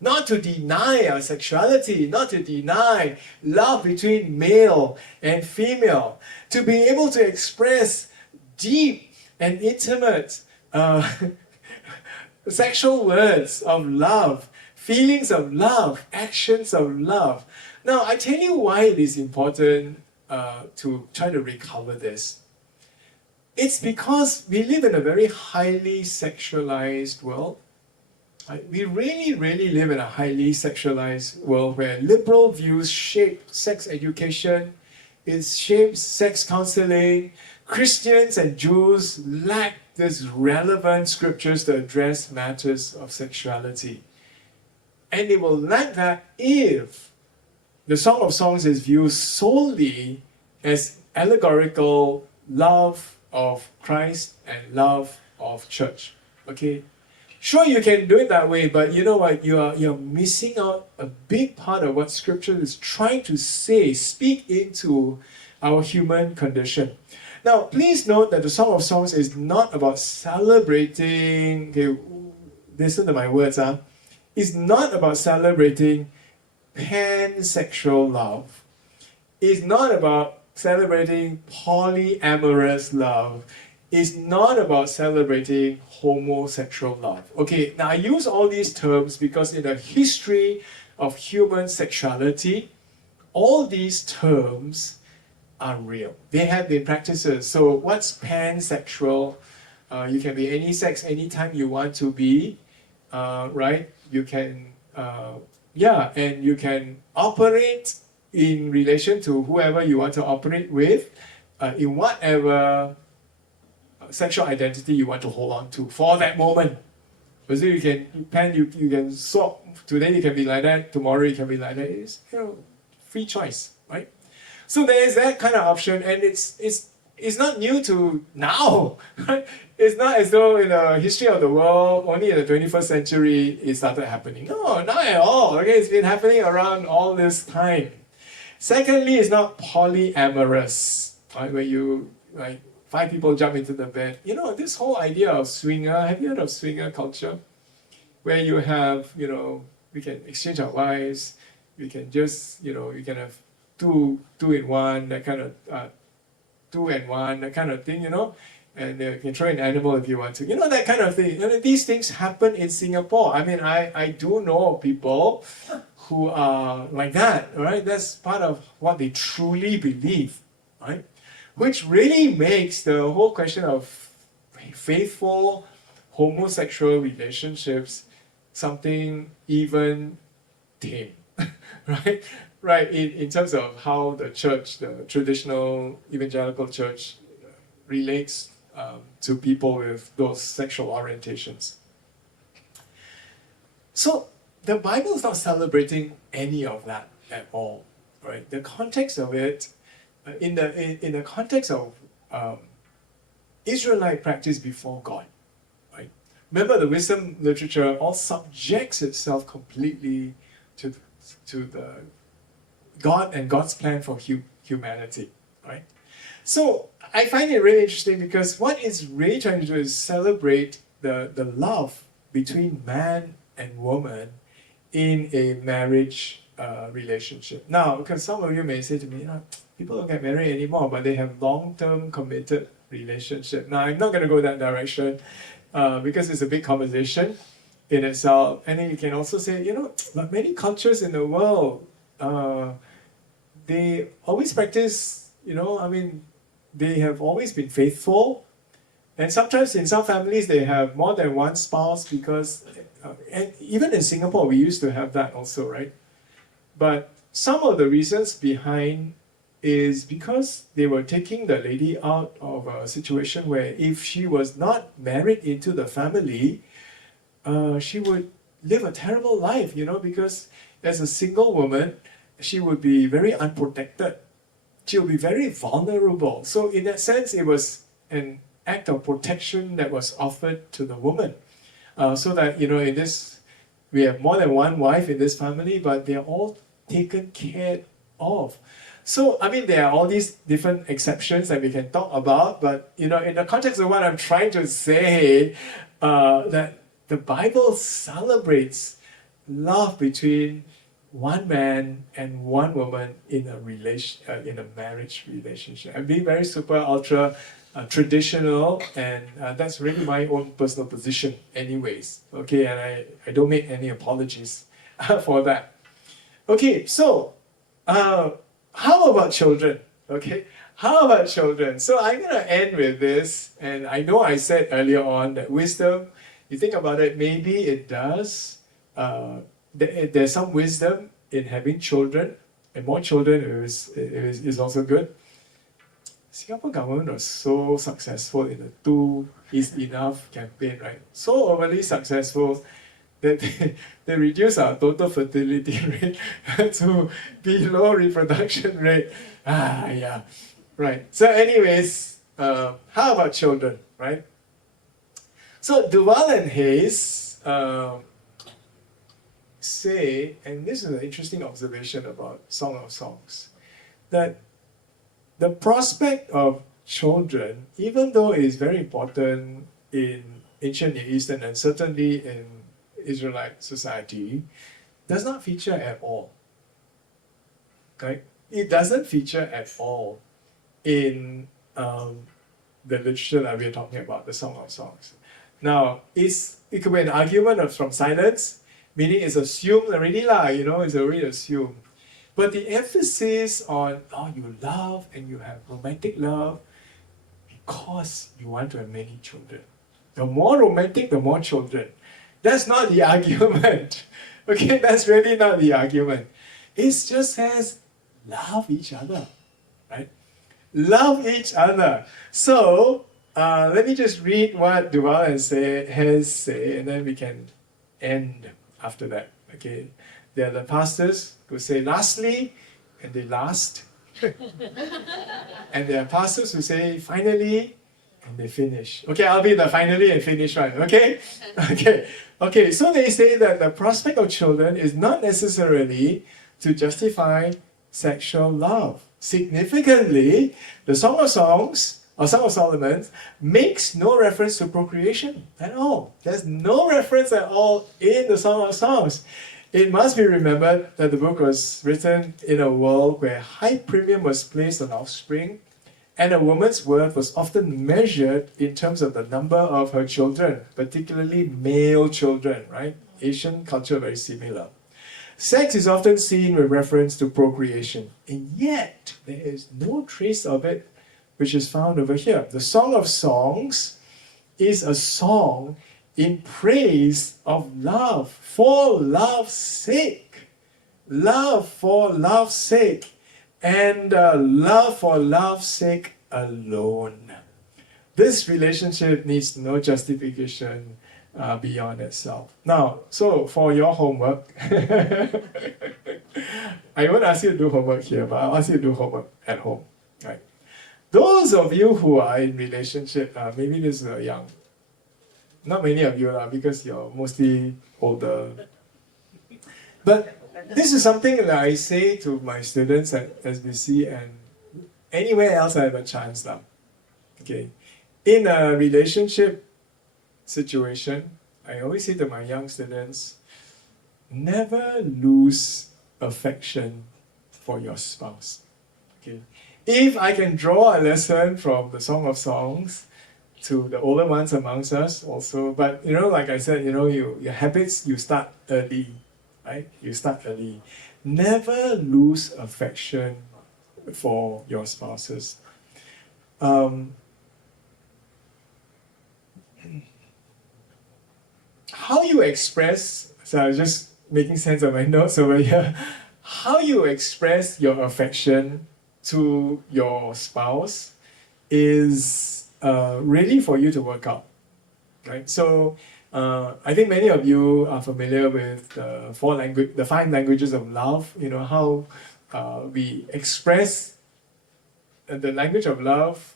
Not to deny our sexuality, not to deny love between male and female, to be able to express deep and intimate sexual words of love, feelings of love, actions of love. Now, I tell you why it is important to try to recover this. It's because we live in a very highly sexualized world. We really, really live in a highly sexualized world where liberal views shape sex education, it shapes sex counseling. Christians and Jews lack these relevant scriptures to address matters of sexuality. And they will lack that if the Song of Songs is viewed solely as allegorical love of Christ and love of church. Okay? Sure, you can do it that way, but you know what? You're missing out a big part of what Scripture is trying to say, speak into our human condition. Now, please note that the Song of Songs is not about celebrating, okay, listen to my words, it's not about celebrating pansexual love. It's not about celebrating polyamorous love. It's not about celebrating homosexual love. Okay, now I use all these terms because in the history of human sexuality, all these terms are real. They have been practices. So what's pansexual? You can be any sex anytime you want to be, right? You can, and you can operate in relation to whoever you want to operate with, in whatever sexual identity you want to hold on to for that moment. So you can swap. Today you can be like that, tomorrow you can be like that. It's free choice, right? So there is that kind of option, and it's it's not new to now. Right? It's not as though in the history of the world, only in the 21st century it started happening. No, not at all. Okay, it's been happening around all this time. Secondly, it's not polyamorous, right? Where you like 5 people jump into the bed. You know, this whole idea of swinger, have you heard of swinger culture? Where you have, we can exchange our wives, we can just, you can have two in one, that kind of 2 and 1, that kind of thing, and you can throw an animal if you want to, that kind of thing. And these things happen in Singapore. I mean, I do know people who are like that, right? That's part of what they truly believe, right? Which really makes the whole question of faithful homosexual relationships something even tame, right? Right, in terms of how the church, the traditional evangelical church, relates to people with those sexual orientations. So the Bible is not celebrating any of that at all, right? The context of it, in the context of Israelite practice before God, right? Remember, the wisdom literature all subjects itself completely to the God and God's plan for humanity, right? So I find it really interesting because what it's really trying to do is celebrate the love between man and woman in a marriage relationship. Now, because some of you may say to me, people don't get married anymore, but they have long-term committed relationship. Now, I'm not going to go that direction because it's a big conversation in itself. And then you can also say, but many cultures in the world, they always practice, they have always been faithful. And sometimes in some families, they have more than one spouse because, and even in Singapore, we used to have that also, right? But some of the reasons behind is because they were taking the lady out of a situation where if she was not married into the family, she would live a terrible life, because as a single woman, she would be very unprotected. She would be very vulnerable. So in that sense, it was an act of protection that was offered to the woman. So that, in this, we have more than one wife in this family, but they're all taken care of. So, there are all these different exceptions that we can talk about, but, in the context of what I'm trying to say, that the Bible celebrates love between one man and one woman in a marriage relationship. I'm being very super ultra traditional, and that's really my own personal position anyways. Okay, and I don't make any apologies for that. Okay, so how about children? Okay, how about children? So I'm going to end with this, and I know I said earlier on that wisdom, you think about it, maybe it does. There's some wisdom in having children, and more children is also good. Singapore government was so successful in the 2 is enough campaign, right? So overly successful that they reduced our total fertility rate to below reproduction rate. Yeah, right. So anyways, how about children, right? So Duval and Hayes say, and this is an interesting observation about Song of Songs, that the prospect of children, even though it is very important in ancient Near Eastern and certainly in Israelite society, does not feature at all. Right? It doesn't feature at all in the literature that we're talking about, the Song of Songs. Now, it could be an argument from silence, meaning it's assumed already, it's already assumed. But the emphasis on, you love and you have romantic love because you want to have many children. The more romantic, the more children. That's not the argument. Okay, that's really not the argument. It just says, love each other, right? Love each other. So, let me just read what Duval has said, and then we can end after that. Okay, they are the pastors who say lastly, and they last. And there are pastors who say, finally, and they finish. Okay, I'll be the finally and finish one, okay? Okay, so they say that the prospect of children is not necessarily to justify sexual love. Significantly, the Song of Songs, or Song of Solomon, makes no reference to procreation at all. There's no reference at all in the Song of Songs. It must be remembered that the book was written in a world where high premium was placed on offspring, and a woman's worth was often measured in terms of the number of her children, particularly male children, right? Asian culture very similar. Sex is often seen with reference to procreation, and yet there is no trace of it which is found over here. The Song of Songs is a song in praise of love, for love's sake. Love for love's sake. And love for love's sake alone. This relationship needs no justification beyond itself. Now, so for your homework, I won't ask you to do homework here, but I'll ask you to do homework at home. Right? Those of you who are in relationship, maybe this is young. Not many of you because you're mostly older. But this is something that I say to my students at SBC and anywhere else I have a chance now. Okay. In a relationship situation, I always say to my young students, never lose affection for your spouse. Okay. If I can draw a lesson from the Song of Songs to the older ones amongst us also, but like I said, your habits, you start early. Right? You start early. Never lose affection for your spouses. How you express, so I was just making sense of my notes over here, how you express your affection to your spouse is really for you to work out. Right? So, I think many of you are familiar with the 5 languages of love. How we express the language of love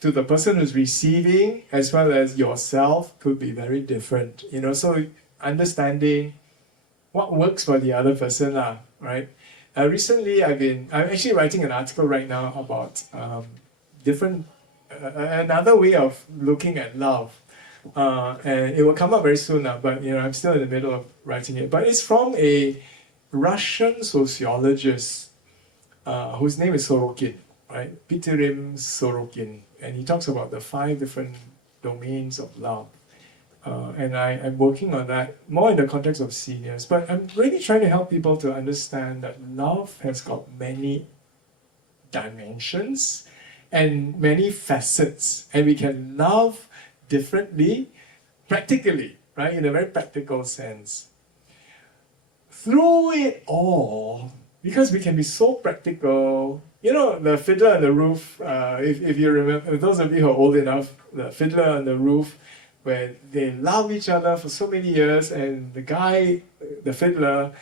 to the person who's receiving as well as yourself could be very different. So understanding what works for the other person, right? Recently, I'm actually writing an article right now about another way of looking at love. And it will come up very soon now, but I'm still in the middle of writing it. But it's from a Russian sociologist whose name is Sorokin, right? Pitirim Sorokin. And he talks about the 5 different domains of love. And I'm working on that more in the context of seniors. But I'm really trying to help people to understand that love has got many dimensions and many facets. And we can love differently, practically, right? In a very practical sense. Through it all, because we can be so practical, the Fiddler on the Roof, if you remember, those of you who are old enough, the Fiddler on the Roof, where they love each other for so many years, and the guy, the fiddler,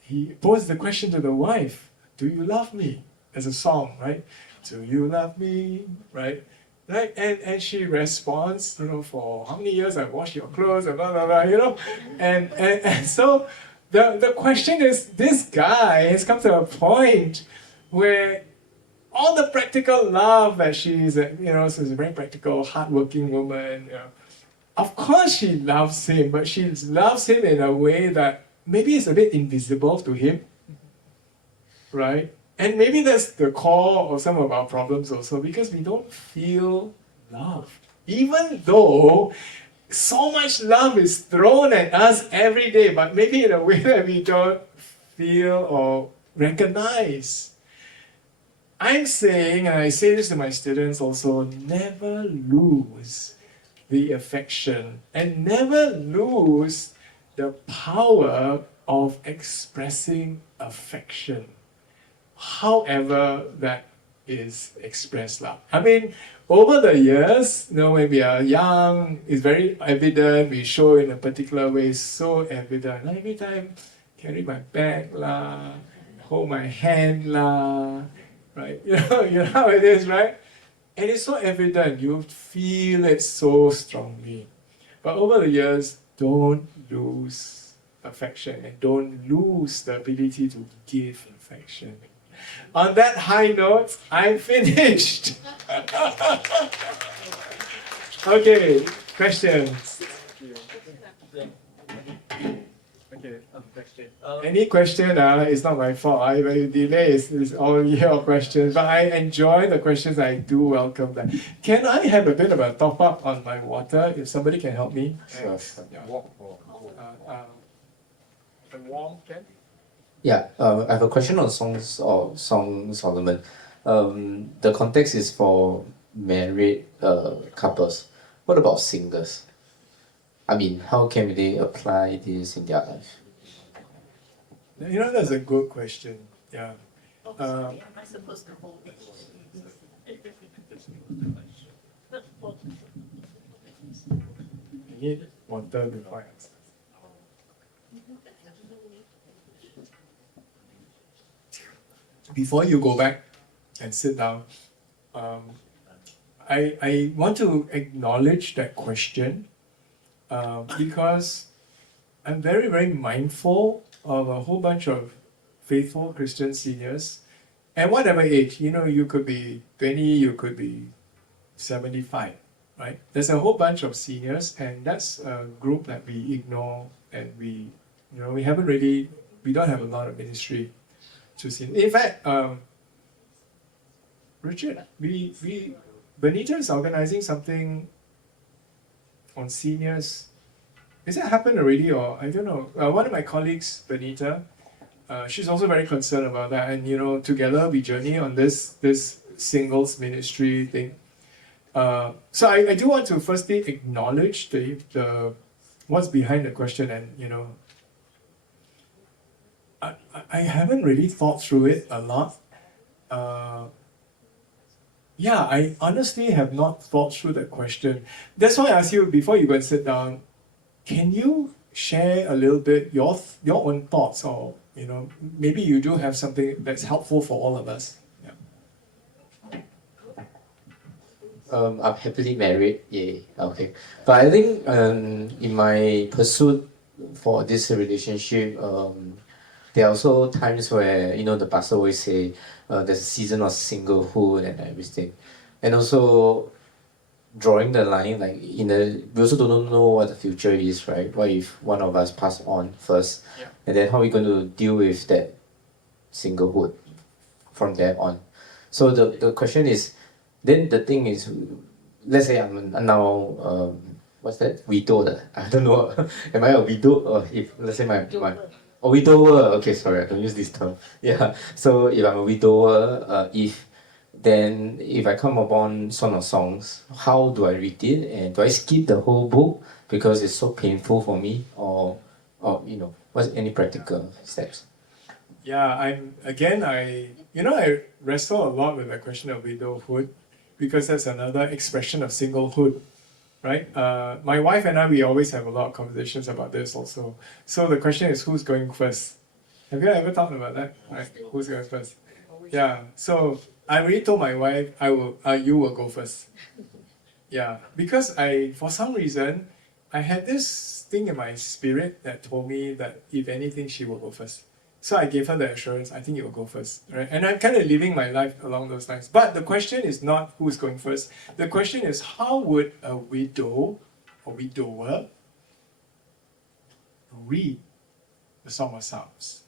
he posed the question to the wife, do you love me? As a song, right? Do you love me? Right? Right? And she responds, for how many years I've washed your clothes, and blah, blah, blah, And so the question is, this guy has come to a point where all the practical love that she's, so she's a very practical, hardworking woman, Of course she loves him, but she loves him in a way that maybe is a bit invisible to him, right? And maybe that's the core of some of our problems also, because we don't feel love. Even though so much love is thrown at us every day, but maybe in a way that we don't feel or recognize. I'm saying, and I say this to my students also, never lose the affection and never lose the power of expressing affection, however that is expressed. I mean, over the years, when we are young, it's very evident, we show in a particular way, so evident. Every time, carry my bag hold my hand right? You know how it is, right? And it's so evident, you feel it so strongly. But over the years, don't lose affection and don't lose the ability to give affection. On that high note, I'm finished. Okay, questions. Okay, question. Any question? It's not my fault. I very delay is all your questions, but I enjoy the questions. I do welcome that. Can I have a bit of a top up on my water? If somebody can help me. Sure. Yeah. The warm can. Yeah, I have a question on Song Solomon. The context is for married couples. What about singles? I mean, how can they apply this in their life? You know, that's a good question. Yeah. Oh, sorry, am I supposed to hold it? I need water before I answer. Before you go back and sit down, I want to acknowledge that question because I'm very, very mindful of a whole bunch of faithful Christian seniors, and whatever age, you could be 20, you could be 75, right? There's a whole bunch of seniors, and that's a group that we ignore, and we don't have a lot of ministry to see. In fact, Richard, Benita is organizing something on seniors. Is that happened already, or I don't know? One of my colleagues, Benita, she's also very concerned about that, and together we journey on this singles ministry thing. So I do want to firstly acknowledge the what's behind the question, and I haven't really thought through it a lot. Yeah, I honestly have not thought through that question. That's why I asked you before you go and sit down. Can you share a little bit your own thoughts, or maybe you do have something that's helpful for all of us? Yeah. I'm happily married. Yay. Okay. But I think in my pursuit for this relationship, there are also times where the pastor always say there's a season of singlehood and everything, and also drawing the line we also don't know what the future is, right? What if one of us pass on first, Yeah. and then how are we going to deal with that singlehood from there on? So the question is, then the thing is, let's say I'm now what's that, widowed? I don't know. Am I a widow, or if let's say my a widower? Okay, sorry, I don't use this term. Yeah. So if I'm a widower, if I come upon Song of Songs, how do I read it, and do I skip the whole book because it's so painful for me, or what's any practical steps? Yeah, I wrestle a lot with the question of widowhood because that's another expression of singlehood, right? My wife and I, we always have a lot of conversations about this also. So the question is, who's going first? Have you ever thought about that? Right? Who's going first? Yeah. So I already told my wife, you will go first. Yeah, because for some reason, I had this thing in my spirit that told me that if anything, she will go first. So I gave her the assurance, I think you will go first, right? And I'm kind of living my life along those lines. But the question is not who's going first. The question is, how would a widow or widower read the Song of Songs?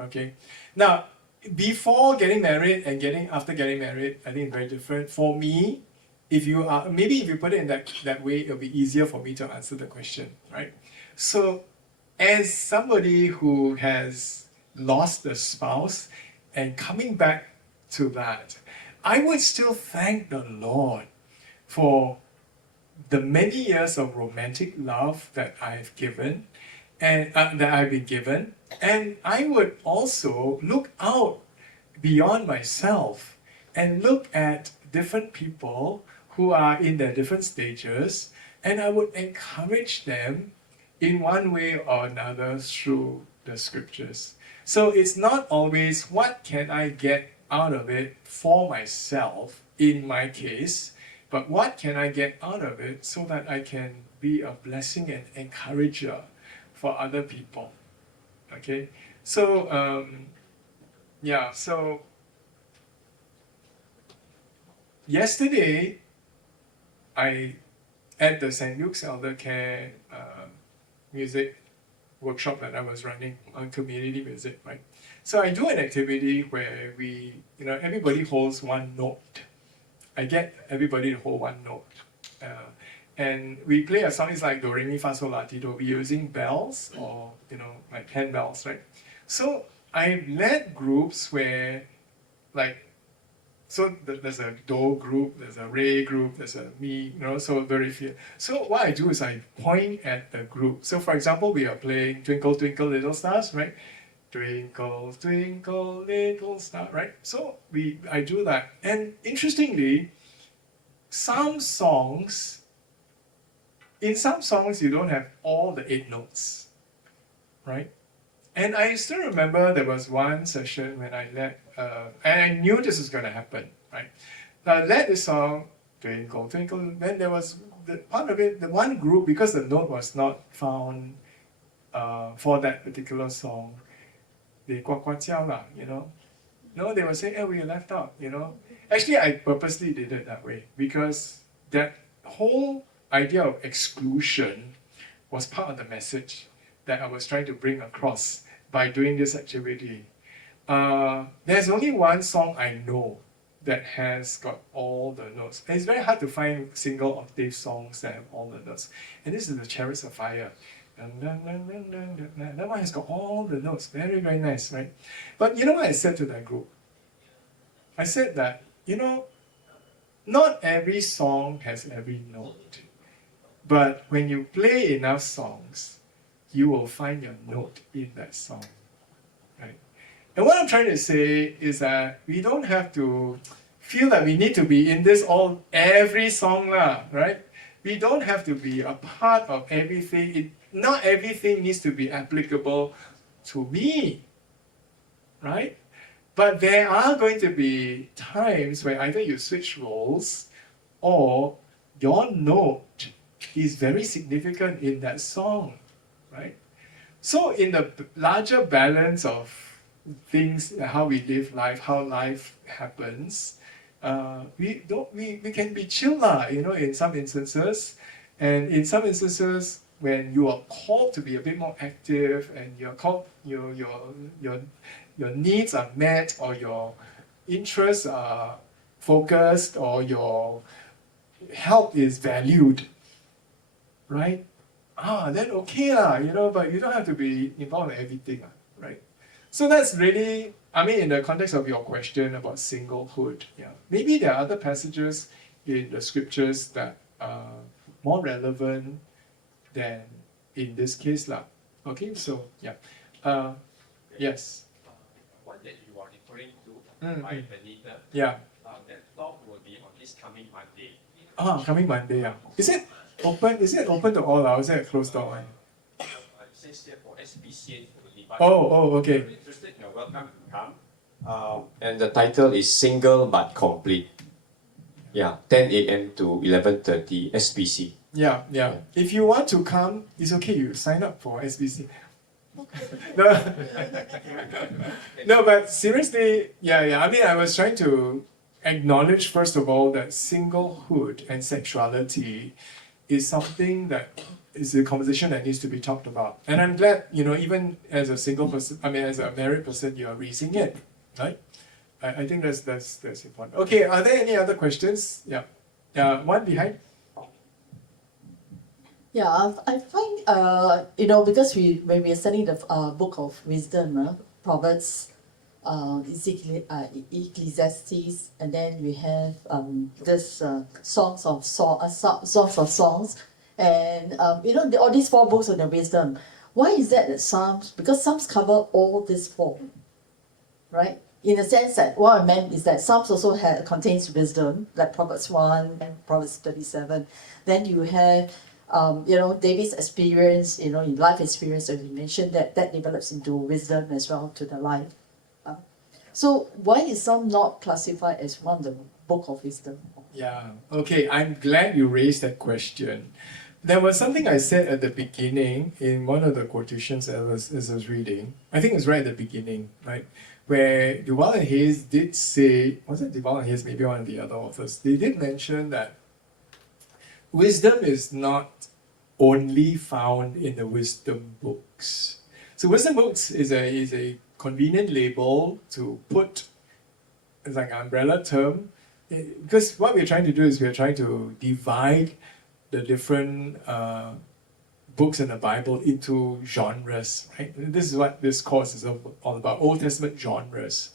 Okay. Now, before getting married and after getting married, I think it's very different. For me, if you put it in that way, it'll be easier for me to answer the question, right? So, as somebody who has lost a spouse and coming back to that, I would still thank the Lord for the many years of romantic love that I've given and that I've been given. And I would also look out beyond myself and look at different people who are in their different stages, and I would encourage them in one way or another through the scriptures. So it's not always what can I get out of it for myself in my case, but what can I get out of it so that I can be a blessing and encourager for other people? Okay, so so yesterday I at the St. Luke's Elder Care music workshop that I was running on community music, right? So I do an activity where everybody holds one note. I get everybody to hold one note. And we play a song, it's like Do, Re, Mi, Fa, Sol, La, Ti, Do. We're using bells or, like handbells, right? So I led groups where, there's a Do group, there's a Re group, there's a Mi, so very few. So what I do is I point at the group. So for example, we are playing Twinkle, Twinkle, Little Stars, right? Twinkle, twinkle, little star, right? So I do that. And interestingly, in some songs you don't have all the 8 notes, right? And I still remember there was one session when I led, and I knew this was going to happen, right? I led this song, Twinkle, Twinkle, then there was part of it, the one group, because the note was not found for that particular song, they guak guak jiao lah, No, they were saying, hey, we left out, Actually, I purposely did it that way because that whole idea of exclusion was part of the message that I was trying to bring across by doing this activity. There's only one song I know that has got all the notes. And it's very hard to find single octave songs that have all the notes. And this is the Chariots of Fire. That one has got all the notes. Very, very nice, right? But you know what I said to that group? I said that, not every song has every note. But when you play enough songs, you will find your note in that song, right? And what I'm trying to say is that we don't have to feel that we need to be in this every song lah, right? We don't have to be a part of everything. Not everything needs to be applicable to me, right? But there are going to be times where either you switch roles or your note is very significant in that song, right? So in the larger balance of things, how we live life, how life happens, we can be chill lah, in some instances, and in some instances when you are called to be a bit more active and you're called your needs are met or your interests are focused or your help is valued, right? Then okay lah, but you don't have to be involved in everything, right? So that's really, in the context of your question about singlehood, maybe there are other passages in the scriptures that are more relevant than in this case lah. Okay, so yes. What that you are referring to by Benita, Yeah. that talk will be on this coming Monday. Coming Monday, yeah. Is it open? Is it open to all, or is it a closed door one? It says here for SPCA only, but Okay. if you're interested, you're welcome to come. And the title is Single but Complete. 10 a.m. to 11:30 SPC. Yeah. If you want to come, it's okay. You sign up for SBC. No, but seriously, I was trying to acknowledge first of all that singlehood and sexuality is something that is a conversation that needs to be talked about. And I'm glad, even as a single person, as a married person, you are raising it, right? I think that's important. Okay, are there any other questions? Yeah. One behind. Yeah, I find, because when we are studying the book of wisdom, Proverbs, Ecclesiastes, and then we have this songs of songs, and all these 4 books on the wisdom. Why is that Psalms? Because Psalms cover all these 4, right? In the sense that what I meant is that Psalms also contains wisdom, like Proverbs 1 and Proverbs 37. Then you have David's experience, in life experience, as you mentioned, that develops into wisdom as well to the life. So why is Psalm not classified as one of the book of wisdom? Yeah, okay, I'm glad you raised that question. There was something I said at the beginning in one of the quotations as I was reading. I think it's right at the beginning, right? Where Duval and Hayes did say, was it Duval and Hayes, maybe one of the other authors, they did mention that wisdom is not only found in the wisdom books. So wisdom books is a convenient label to put, it's like an umbrella term, because what we're trying to do is we're trying to divide the different books in the Bible into genres, right? This is what this course is all about, Old Testament genres.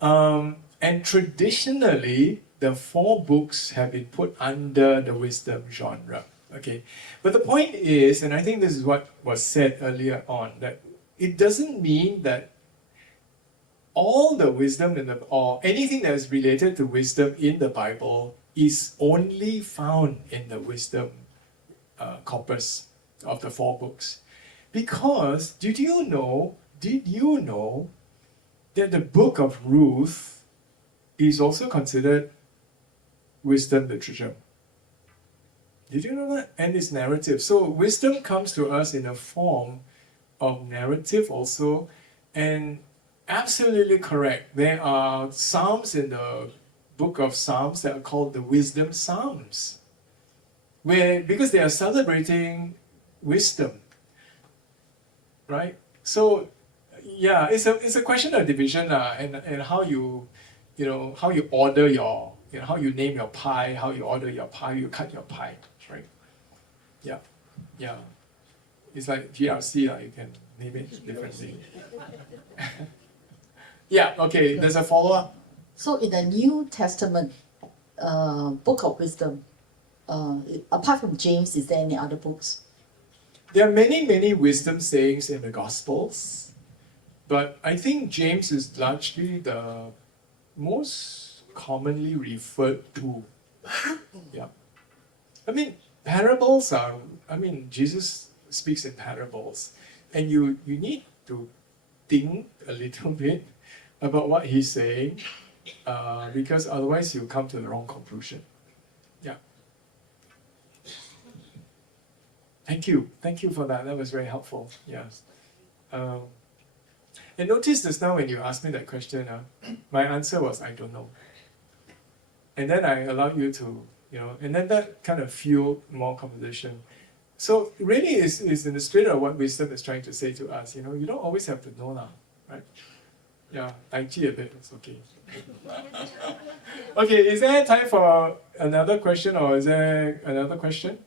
And traditionally, the 4 books have been put under the wisdom genre, okay? But the point is, and I think this is what was said earlier on, that it doesn't mean that all the wisdom or anything that is related to wisdom in the Bible is only found in the wisdom corpus of the 4 books. Because did you know that the book of Ruth is also considered wisdom literature? Did you know that? And it's narrative. So wisdom comes to us in a form of narrative also, and absolutely correct. There are psalms in the book of Psalms that are called the wisdom psalms, because they are celebrating wisdom, right? So yeah, it's a question of division and how you how you order your how you name your pie, how you order your pie, you cut your pie, right? Yeah. It's like GRC, you can name it differently. Yeah, okay, there's a follow-up. So in the New Testament book of wisdom, apart from James, is there any other books? There are many wisdom sayings in the Gospels, but I think James is largely the most commonly referred to. Yeah. I mean, parables are, Jesus speaks in parables, and you need to think a little bit about what he's saying, because otherwise you'll come to the wrong conclusion. Yeah. Thank you for that. That was very helpful. Yes. And notice just now when you asked me that question, my answer was I don't know. And then I allowed you to, and then that kind of fueled more conversation. So really is in the spirit of what wisdom is trying to say to us. You don't always have to know, right? Yeah, Tai Chi a bit, it's okay. Okay, is there time for another question or is there another question?